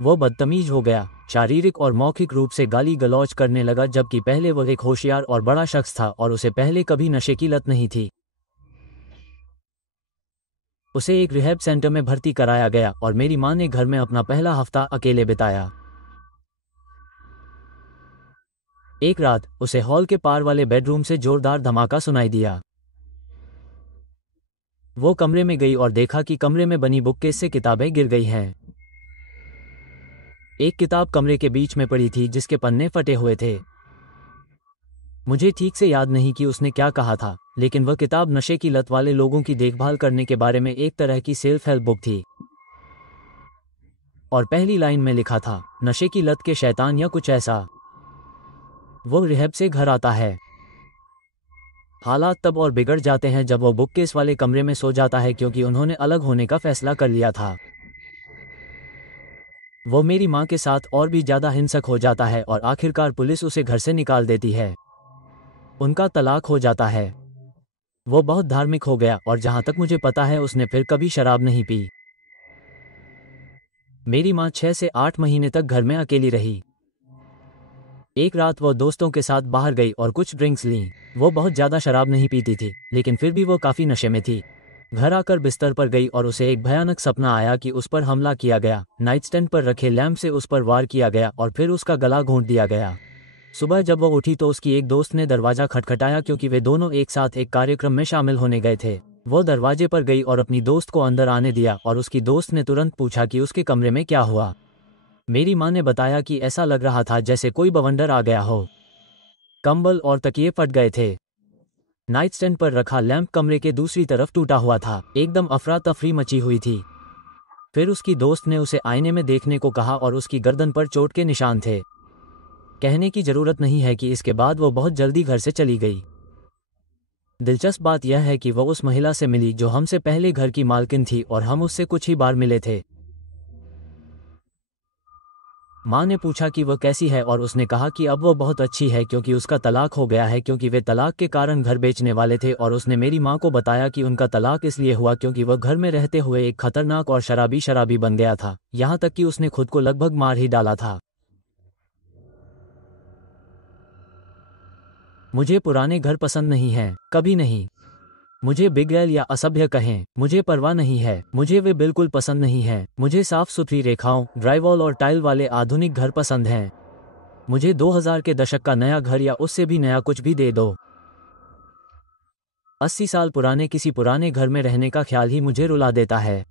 वो बदतमीज हो गया, शारीरिक और मौखिक रूप से गाली गलौज करने लगा, जबकि पहले वह एक होशियार और बड़ा शख्स था और उसे पहले कभी नशे की लत नहीं थी। उसे एक रिहैब सेंटर में भर्ती कराया गया और मेरी मां ने घर में अपना पहला हफ्ता अकेले बिताया। एक रात उसे हॉल के पार वाले बेडरूम से जोरदार धमाका सुनाई दिया। वो कमरे में गई और देखा कि कमरे में बनी बुककेस से किताबें गिर गई हैं। एक किताब कमरे के बीच में पड़ी थी जिसके पन्ने फटे हुए थे। मुझे ठीक से याद नहीं कि उसने क्या कहा था, लेकिन वह किताब नशे की लत वाले लोगों की देखभाल करने के बारे में एक तरह की सेल्फ हेल्प बुक थी। और पहली लाइन में लिखा था, नशे की लत के शैतान या कुछ ऐसा। वो रिहैब से घर आता है। हालात तब और बिगड़ जाते हैं जब वो बुककेस वाले कमरे में सो जाता है, क्योंकि उन्होंने अलग होने का फैसला कर लिया था। वो मेरी मां के साथ और भी ज्यादा हिंसक हो जाता है और आखिरकार पुलिस उसे घर से निकाल देती है। उनका तलाक हो जाता है। वो बहुत धार्मिक हो गया और जहां तक मुझे पता है उसने फिर कभी शराब नहीं पी। मेरी मां 6 से 8 महीने तक घर में अकेली रही। एक रात वो दोस्तों के साथ बाहर गई और कुछ ड्रिंक्स लीं। वो बहुत ज्यादा शराब नहीं पीती थी, लेकिन फिर भी वो काफी नशे में थी। घर आकर बिस्तर पर गई और उसे एक भयानक सपना आया कि उस पर हमला किया गया, नाइट स्टैंड पर रखे लैंप से उस पर वार किया गया और फिर उसका गला घोंट दिया गया। सुबह जब वो उठी तो उसकी एक दोस्त ने दरवाजा खटखटाया, क्योंकि वे दोनों एक साथ एक कार्यक्रम में शामिल होने गए थे। वो दरवाजे पर गई और अपनी दोस्त को अंदर आने दिया और उसकी दोस्त ने तुरंत पूछा कि उसके कमरे में क्या हुआ। मेरी मां ने बताया कि ऐसा लग रहा था जैसे कोई बवंडर आ गया हो। कंबल और तकिए फट गए थे। नाइट स्टैंड पर रखा लैंप कमरे के दूसरी तरफ टूटा हुआ था। एकदम अफरा तफरी मची हुई थी। फिर उसकी दोस्त ने उसे आईने में देखने को कहा और उसकी गर्दन पर चोट के निशान थे। कहने की जरूरत नहीं है कि इसके बाद वो बहुत जल्दी घर से चली गई। दिलचस्प बात यह है कि वो उस महिला से मिली जो हमसे पहले घर की मालकिन थी और हम उससे कुछ ही बार मिले थे। मां ने पूछा कि वह कैसी है और उसने कहा कि अब वो बहुत अच्छी है, क्योंकि उसका तलाक हो गया है, क्योंकि वे तलाक के कारण घर बेचने वाले थे। और उसने मेरी मां को बताया कि उनका तलाक इसलिए हुआ क्योंकि वह घर में रहते हुए एक खतरनाक और शराबी बन गया था, यहां तक कि उसने खुद को लगभग मार ही डाला था। मुझे पुराने घर पसंद नहीं हैं, कभी नहीं। मुझे बिगड़ैल या असभ्य कहें, मुझे परवाह नहीं है, मुझे वे बिल्कुल पसंद नहीं हैं। मुझे साफ सुथरी रेखाओं, ड्राइवॉल और टाइल वाले आधुनिक घर पसंद हैं। मुझे 2000 के दशक का नया घर या उससे भी नया कुछ भी दे दो। 80 साल पुराने किसी पुराने घर में रहने का ख्याल ही मुझे रुला देता है।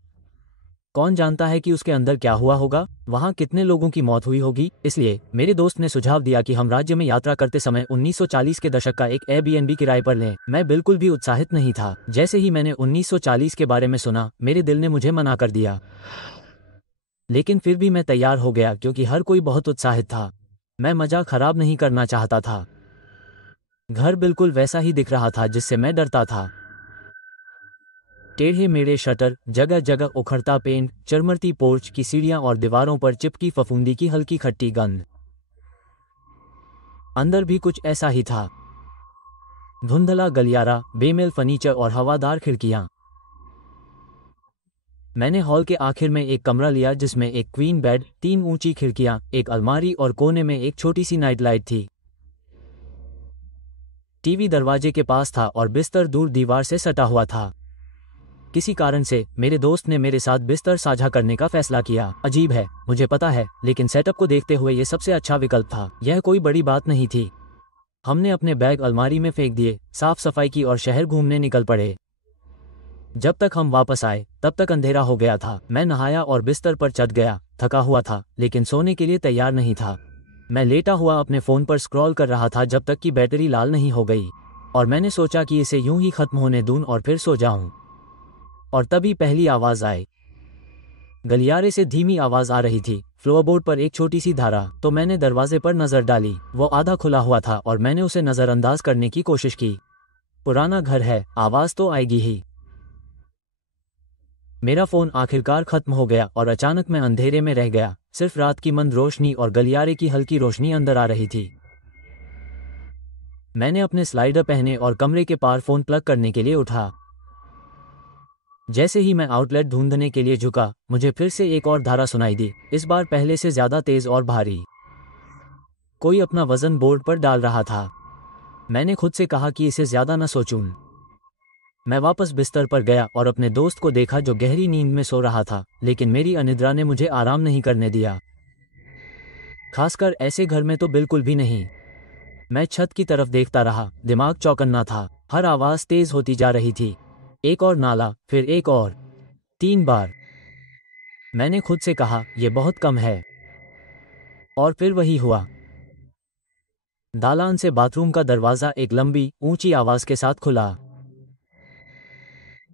कौन जानता है कि उसके अंदर क्या हुआ होगा, वहां कितने लोगों की मौत हुई होगी। इसलिए मेरे दोस्त ने सुझाव दिया कि हम राज्य में यात्रा करते समय 1940 के दशक का एक एयरबीएनबी किराए पर लें। मैं बिल्कुल भी उत्साहित नहीं था। जैसे ही मैंने 1940 के बारे में सुना, मेरे दिल ने मुझे मना कर दिया। लेकिन फिर भी मैं तैयार हो गया क्योंकि हर कोई बहुत उत्साहित था। मैं मजा खराब नहीं करना चाहता था। घर बिल्कुल वैसा ही दिख रहा था जिससे मैं डरता था। टेढ़े मेढ़े शटर, जगह जगह उखड़ता पेंट, चरमरती पोर्च की सीढ़ियां और दीवारों पर चिपकी फफूंदी की हल्की खट्टी गंध। अंदर भी कुछ ऐसा ही था। धुंधला गलियारा, बेमेल फर्नीचर और हवादार खिड़कियां। मैंने हॉल के आखिर में एक कमरा लिया जिसमें एक क्वीन बेड, 3 ऊंची खिड़कियां, एक अलमारी और कोने में एक छोटी सी नाइट लाइट थी। टीवी दरवाजे के पास था और बिस्तर दूर दीवार से सटा हुआ था। किसी कारण से मेरे दोस्त ने मेरे साथ बिस्तर साझा करने का फैसला किया। अजीब है, मुझे पता है, लेकिन सेटअप को देखते हुए यह सबसे अच्छा विकल्प था। यह कोई बड़ी बात नहीं थी। हमने अपने बैग अलमारी में फेंक दिए, साफ सफाई की और शहर घूमने निकल पड़े। जब तक हम वापस आए तब तक अंधेरा हो गया था। मैं नहाया और बिस्तर पर चढ़ गया। थका हुआ था लेकिन सोने के लिए तैयार नहीं था। मैं लेटा हुआ अपने फोन पर स्क्रॉल कर रहा था जब तक कि बैटरी लाल नहीं हो गई और मैंने सोचा कि इसे यूं ही खत्म होने दूं और फिर सो जाऊं। और तभी पहली आवाज आई। गलियारे से धीमी आवाज आ रही थी, फ्लोरबोर्ड पर एक छोटी सी धारा। तो मैंने दरवाजे पर नजर डाली। वो आधा खुला हुआ था और मैंने उसे नजरअंदाज करने की कोशिश की। पुराना घर है, आवाज तो आएगी ही। मेरा फोन आखिरकार खत्म हो गया और अचानक मैं अंधेरे में रह गया। सिर्फ रात की मंद रोशनी और गलियारे की हल्की रोशनी अंदर आ रही थी। मैंने अपने स्लाइडर पहने और कमरे के पार फोन प्लग करने के लिए उठा। जैसे ही मैं आउटलेट ढूंढने के लिए झुका, मुझे फिर से एक और धारा सुनाई दी, इस बार पहले से ज्यादा तेज और भारी। कोई अपना वजन बोर्ड पर डाल रहा था। मैंने खुद से कहा कि इसे ज्यादा न सोचूं। मैं वापस बिस्तर पर गया और अपने दोस्त को देखा जो गहरी नींद में सो रहा था, लेकिन मेरी अनिद्रा ने मुझे आराम नहीं करने दिया। खासकर ऐसे घर में तो बिल्कुल भी नहीं। मैं छत की तरफ देखता रहा, दिमाग चौकन्ना था। हर आवाज तेज होती जा रही थी। एक और नाला, फिर एक और, 3 बार। मैंने खुद से कहा, यह बहुत कम है। और फिर वही हुआ। दालान से बाथरूम का दरवाजा एक लंबी, ऊंची आवाज के साथ खुला।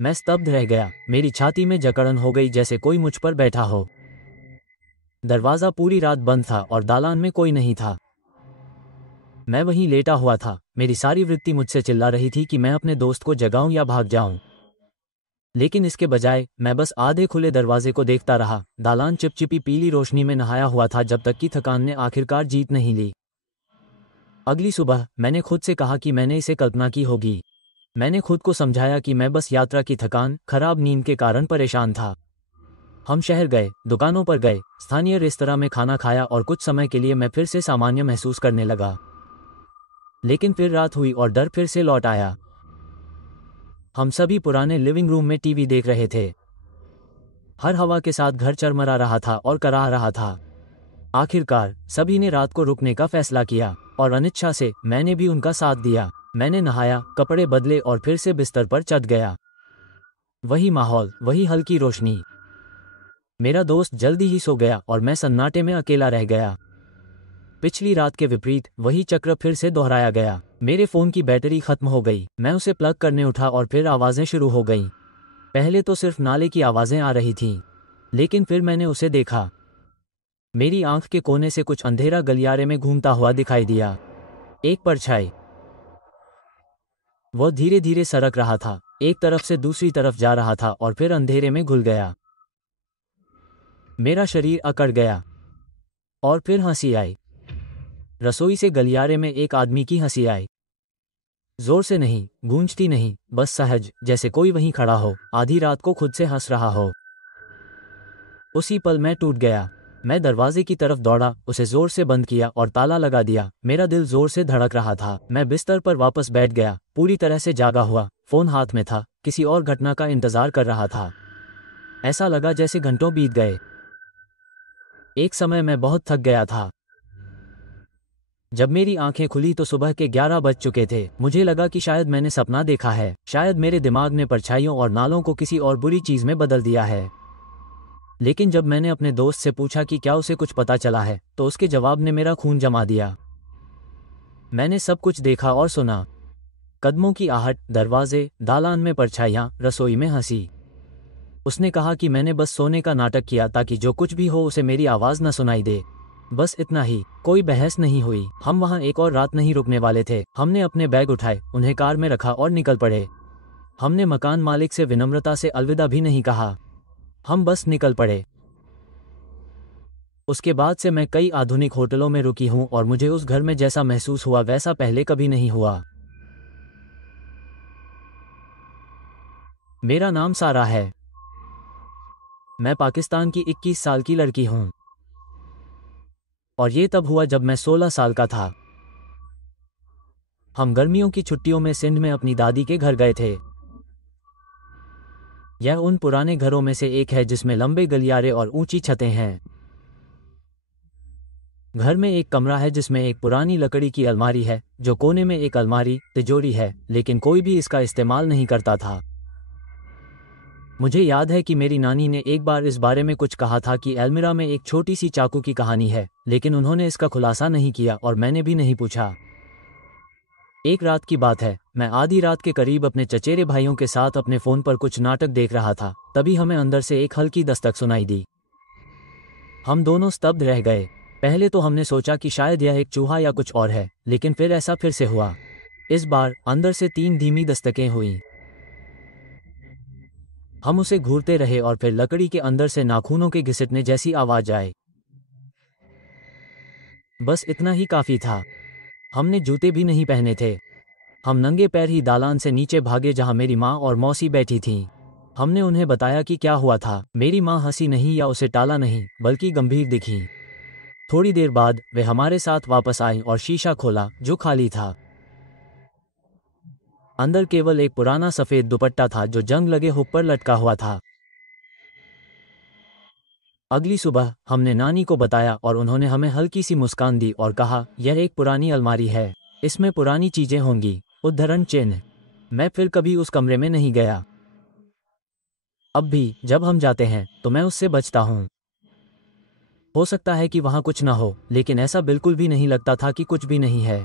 मैं स्तब्ध रह गया। मेरी छाती में जकड़न हो गई, जैसे कोई मुझ पर बैठा हो। दरवाजा पूरी रात बंद था और दालान में कोई नहीं था। मैं वहीं लेटा हुआ था। मेरी सारी वृत्ति मुझसे चिल्ला रही थी कि मैं अपने दोस्त को जगाऊं या भाग जाऊं। लेकिन इसके बजाय मैं बस आधे खुले दरवाजे को देखता रहा। दालान चिपचिपी पीली रोशनी में नहाया हुआ था जब तक कि थकान ने आखिरकार जीत नहीं ली। अगली सुबह मैंने खुद से कहा कि मैंने इसे कल्पना की होगी। मैंने खुद को समझाया कि मैं बस यात्रा की थकान, खराब नींद के कारण परेशान था। हम शहर गए, दुकानों पर गए, स्थानीय रेस्तरां में खाना खाया और कुछ समय के लिए मैं फिर से सामान्य महसूस करने लगा। लेकिन फिर रात हुई और डर फिर से लौट आया। हम सभी पुराने लिविंग रूम में टीवी देख रहे थे। हर हवा के साथ घर चरमरा रहा था और कराह रहा था। आखिरकार सभी ने रात को रुकने का फैसला किया और अनिच्छा से मैंने भी उनका साथ दिया। मैंने नहाया, कपड़े बदले और फिर से बिस्तर पर चढ़ गया। वही माहौल, वही हल्की रोशनी। मेरा दोस्त जल्दी ही सो गया और मैं सन्नाटे में अकेला रह गया। पिछली रात के विपरीत वही चक्र फिर से दोहराया गया। मेरे फोन की बैटरी खत्म हो गई। मैं उसे प्लग करने उठा और फिर आवाजें शुरू हो गईं। पहले तो सिर्फ नाले की आवाजें आ रही थीं, लेकिन फिर मैंने उसे देखा। मेरी आंख के कोने से कुछ अंधेरा गलियारे में घूमता हुआ दिखाई दिया। एक परछाई। वह धीरे धीरे सरक रहा था, एक तरफ से दूसरी तरफ जा रहा था और फिर अंधेरे में घुल गया। मेरा शरीर अकड़ गया और फिर हंसी आई। रसोई से गलियारे में एक आदमी की हंसी आई। जोर से नहीं, गूंजती नहीं, बस सहज, जैसे कोई वहीं खड़ा हो, आधी रात को खुद से हंस रहा हो। उसी पल मैं टूट गया। मैं दरवाजे की तरफ दौड़ा, उसे जोर से बंद किया और ताला लगा दिया। मेरा दिल जोर से धड़क रहा था। मैं बिस्तर पर वापस बैठ गया, पूरी तरह से जागा हुआ। फोन हाथ में था, किसी और घटना का इंतजार कर रहा था। ऐसा लगा जैसे घंटों बीत गए। एक समय मैं बहुत थक गया था। जब मेरी आंखें खुली तो सुबह के 11 बज चुके थे। मुझे लगा कि शायद मैंने सपना देखा है। शायद मेरे दिमाग ने परछाइयों और नालों को किसी और बुरी चीज में बदल दिया है। लेकिन जब मैंने अपने दोस्त से पूछा कि क्या उसे कुछ पता चला है, तो उसके जवाब ने मेरा खून जमा दिया। मैंने सब कुछ देखा और सुना। कदमों की आहट, दरवाजे, दालान में परछाइयां, रसोई में हंसी। उसने कहा कि मैंने बस सोने का नाटक किया ताकि जो कुछ भी हो उसे मेरी आवाज न सुनाई दे। बस इतना ही। कोई बहस नहीं हुई। हम वहां एक और रात नहीं रुकने वाले थे। हमने अपने बैग उठाए, उन्हें कार में रखा और निकल पड़े। हमने मकान मालिक से विनम्रता से अलविदा भी नहीं कहा। हम बस निकल पड़े। उसके बाद से मैं कई आधुनिक होटलों में रुकी हूं और मुझे उस घर में जैसा महसूस हुआ वैसा पहले कभी नहीं हुआ। मेरा नाम सारा है। मैं पाकिस्तान की 21 साल की लड़की हूं और ये तब हुआ जब मैं 16 साल का था। हम गर्मियों की छुट्टियों में सिंध में अपनी दादी के घर गए थे। यह उन पुराने घरों में से एक है जिसमें लंबे गलियारे और ऊंची छतें हैं। घर में एक कमरा है जिसमें एक पुरानी लकड़ी की अलमारी है, जो कोने में एक अलमारी, तिजोरी है, लेकिन कोई भी इसका इस्तेमाल नहीं करता था। मुझे याद है कि मेरी नानी ने एक बार इस बारे में कुछ कहा था कि एल्मिरा में एक छोटी सी चाकू की कहानी है, लेकिन उन्होंने इसका खुलासा नहीं किया और मैंने भी नहीं पूछा। एक रात की बात है, मैं आधी रात के करीब अपने चचेरे भाइयों के साथ अपने फोन पर कुछ नाटक देख रहा था। तभी हमें अंदर से एक हल्की दस्तक सुनाई दी। हम दोनों स्तब्ध रह गए। पहले तो हमने सोचा कि शायद यह एक चूहा या कुछ और है, लेकिन फिर ऐसा फिर से हुआ। इस बार अंदर से 3 धीमी दस्तकें हुईं। हम उसे घूरते रहे और फिर लकड़ी के अंदर से नाखूनों के घिसटने जैसी आवाज आई। बस इतना ही काफी था। हमने जूते भी नहीं पहने थे। हम नंगे पैर ही दालान से नीचे भागे जहां मेरी माँ और मौसी बैठी थीं। हमने उन्हें बताया कि क्या हुआ था। मेरी माँ हंसी नहीं या उसे टाला नहीं, बल्कि गंभीर दिखी। थोड़ी देर बाद वे हमारे साथ वापस आई और शीशा खोला जो खाली था। अंदर केवल एक पुराना सफेद दुपट्टा था जो जंग लगे हुक पर लटका हुआ था। अगली सुबह हमने नानी को बताया और उन्होंने हमें हल्की सी मुस्कान दी और कहा, यह एक पुरानी अलमारी है, इसमें पुरानी चीजें होंगी। उद्धरण चिन्ह। मैं फिर कभी उस कमरे में नहीं गया। अब भी जब हम जाते हैं तो मैं उससे बचता हूँ। हो सकता है कि वहां कुछ ना हो, लेकिन ऐसा बिल्कुल भी नहीं लगता था कि कुछ भी नहीं है।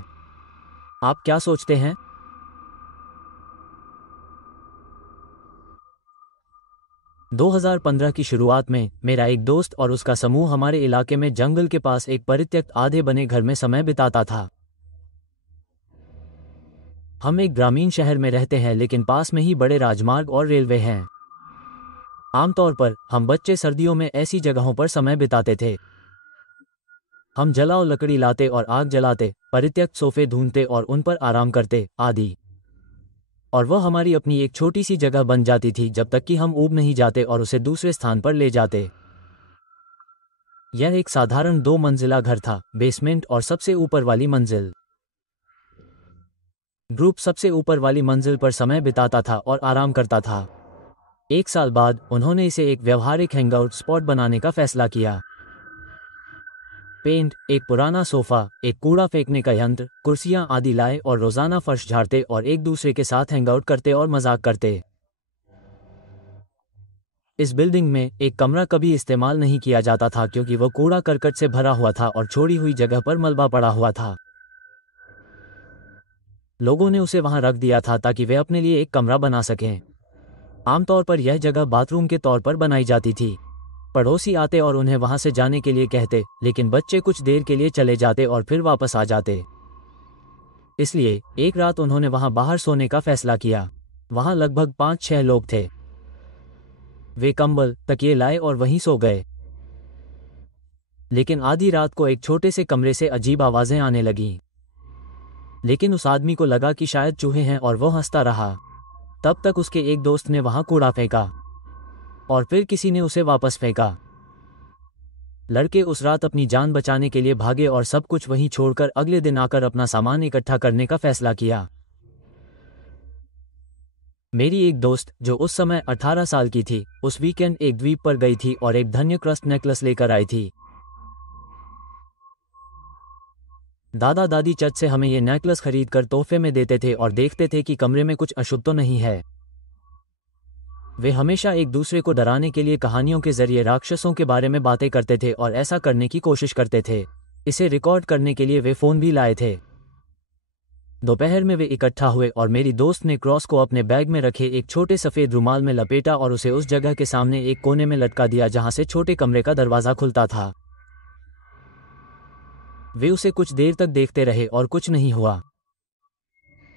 आप क्या सोचते हैं? 2015 की शुरुआत में मेरा एक दोस्त और उसका समूह हमारे इलाके में जंगल के पास एक परित्यक्त आधे बने घर में समय बिताता था। हम एक ग्रामीण शहर में रहते हैं, लेकिन पास में ही बड़े राजमार्ग और रेलवे हैं। आमतौर पर हम बच्चे सर्दियों में ऐसी जगहों पर समय बिताते थे। हम जलाओ लकड़ी लाते और आग जलाते, परित्यक्त सोफे ढूंढते और उन पर आराम करते आदि। और वह हमारी अपनी एक छोटी सी जगह बन जाती थी जब तक कि हम ऊब नहीं जाते और उसे दूसरे स्थान पर ले जाते। यह एक साधारण 2 मंजिला घर था, बेसमेंट और सबसे ऊपर वाली मंजिल। ग्रुप सबसे ऊपर वाली मंजिल पर समय बिताता था और आराम करता था। 1 साल बाद उन्होंने इसे एक व्यवहारिक हैंगआउट स्पॉट बनाने का फैसला किया। पेंट, एक पुराना सोफा, एक कूड़ा फेंकने का यंत्र, कुर्सियां आदि लाए और रोजाना फर्श झाड़ते और एक दूसरे के साथ हैंगआउट करते और मजाक करते। इस बिल्डिंग में एक कमरा कभी इस्तेमाल नहीं किया जाता था क्योंकि वह कूड़ा करकट से भरा हुआ था और छोड़ी हुई जगह पर मलबा पड़ा हुआ था। लोगों ने उसे वहां रख दिया था ताकि वे अपने लिए एक कमरा बना सकें। आमतौर पर यह जगह बाथरूम के तौर पर बनाई जाती थी। पड़ोसी आते और उन्हें वहां से जाने के लिए कहते, लेकिन बच्चे कुछ देर के लिए चले जाते और फिर वापस आ जाते। इसलिए एक रात उन्होंने वहां बाहर सोने का फैसला किया। वहां लगभग 5-6 लोग थे। वे कंबल, तकिए लाए और वहीं सो गए। लेकिन आधी रात को एक छोटे से कमरे से अजीब आवाजें आने लगीं। लेकिन उस आदमी को लगा कि शायद चूहे हैं और वो हंसता रहा। तब तक उसके एक दोस्त ने वहां कूड़ा फेंका और फिर किसी ने उसे वापस फेंका। लड़के उस रात अपनी जान बचाने के लिए भागे और सब कुछ वहीं छोड़कर अगले दिन आकर अपना सामान इकट्ठा करने का फैसला किया। मेरी एक दोस्त, जो उस समय 18 साल की थी, उस वीकेंड एक द्वीप पर गई थी और एक धन्य क्रस्ट नेकलेस लेकर आई थी। दादा दादी चर्च से हमें ये नेकलेस खरीद कर तोहफे में देते थे और देखते थे कि कमरे में कुछ अशुभ तो नहीं है। वे हमेशा एक दूसरे को डराने के लिए कहानियों के जरिए राक्षसों के बारे में बातें करते थे और ऐसा करने की कोशिश करते थे। इसे रिकॉर्ड करने के लिए वे फोन भी लाए थे। दोपहर में वे इकट्ठा हुए और मेरी दोस्त ने क्रॉस को अपने बैग में रखे एक छोटे सफेद रुमाल में लपेटा और उसे उस जगह के सामने एक कोने में लटका दिया जहां से छोटे कमरे का दरवाजा खुलता था। वे उसे कुछ देर तक देखते रहे और कुछ नहीं हुआ।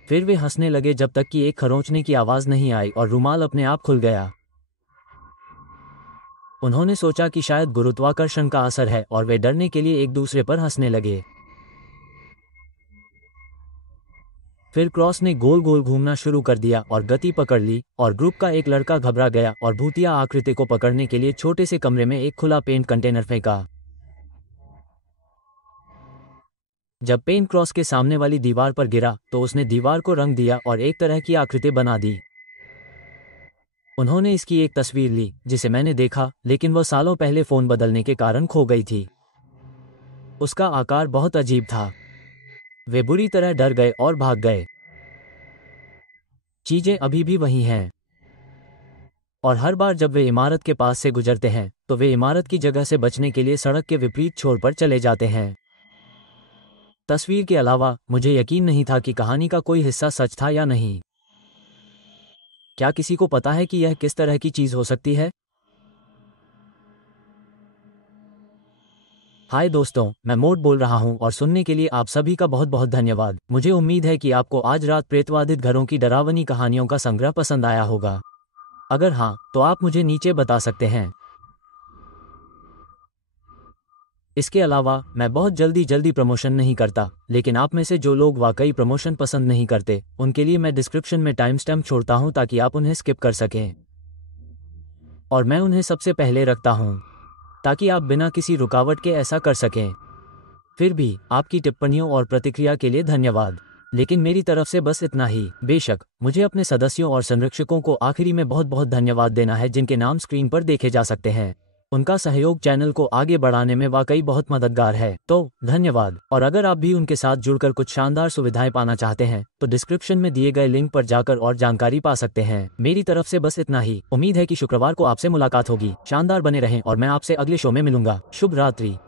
फिर वे हंसने लगे जब तक कि एक खरोंचने की आवाज नहीं आई और रुमाल अपने आप खुल गया। उन्होंने सोचा कि शायद गुरुत्वाकर्षण का असर है और वे डरने के लिए एक दूसरे पर हंसने लगे। फिर क्रॉस ने गोल गोल घूमना शुरू कर दिया और गति पकड़ ली और ग्रुप का एक लड़का घबरा गया और भूतिया आकृति को पकड़ने के लिए छोटे से कमरे में एक खुला पेंट कंटेनर फेंका। जब पेंट क्रॉस के सामने वाली दीवार पर गिरा तो उसने दीवार को रंग दिया और एक तरह की आकृति बना दी। उन्होंने इसकी एक तस्वीर ली जिसे मैंने देखा, लेकिन वह सालों पहले फोन बदलने के कारण खो गई थी। उसका आकार बहुत अजीब था। वे बुरी तरह डर गए और भाग गए। चीजें अभी भी वही हैं और हर बार जब वे इमारत के पास से गुजरते हैं तो वे इमारत की जगह से बचने के लिए सड़क के विपरीत छोर पर चले जाते हैं। तस्वीर के अलावा मुझे यकीन नहीं था कि कहानी का कोई हिस्सा सच था या नहीं। क्या किसी को पता है कि यह किस तरह की चीज हो सकती है? हाय दोस्तों, मैं मोड बोल रहा हूं और सुनने के लिए आप सभी का बहुत बहुत धन्यवाद। मुझे उम्मीद है कि आपको आज रात प्रेतवादित घरों की डरावनी कहानियों का संग्रह पसंद आया होगा। अगर हाँ, तो आप मुझे नीचे बता सकते हैं। इसके अलावा मैं बहुत जल्दी प्रमोशन नहीं करता, लेकिन आप में से जो लोग वाकई प्रमोशन पसंद नहीं करते, उनके लिए मैं डिस्क्रिप्शन में टाइम स्टैम्प छोड़ता हूं ताकि आप उन्हें स्किप कर सकें। और मैं उन्हें सबसे पहले रखता हूं ताकि आप बिना किसी रुकावट के ऐसा कर सकें। फिर भी आपकी टिप्पणियों और प्रतिक्रिया के लिए धन्यवाद। लेकिन मेरी तरफ से बस इतना ही। बेशक मुझे अपने सदस्यों और संरक्षकों को आखिरी में बहुत बहुत धन्यवाद देना है, जिनके नाम स्क्रीन पर देखे जा सकते हैं। उनका सहयोग चैनल को आगे बढ़ाने में वाकई बहुत मददगार है। तो धन्यवाद। और अगर आप भी उनके साथ जुड़कर कुछ शानदार सुविधाएं पाना चाहते हैं तो डिस्क्रिप्शन में दिए गए लिंक पर जाकर और जानकारी पा सकते हैं। मेरी तरफ से बस इतना ही। उम्मीद है कि शुक्रवार को आपसे मुलाकात होगी। शानदार बने रहें और मैं आपसे अगले शो में मिलूंगा। शुभ रात्रि।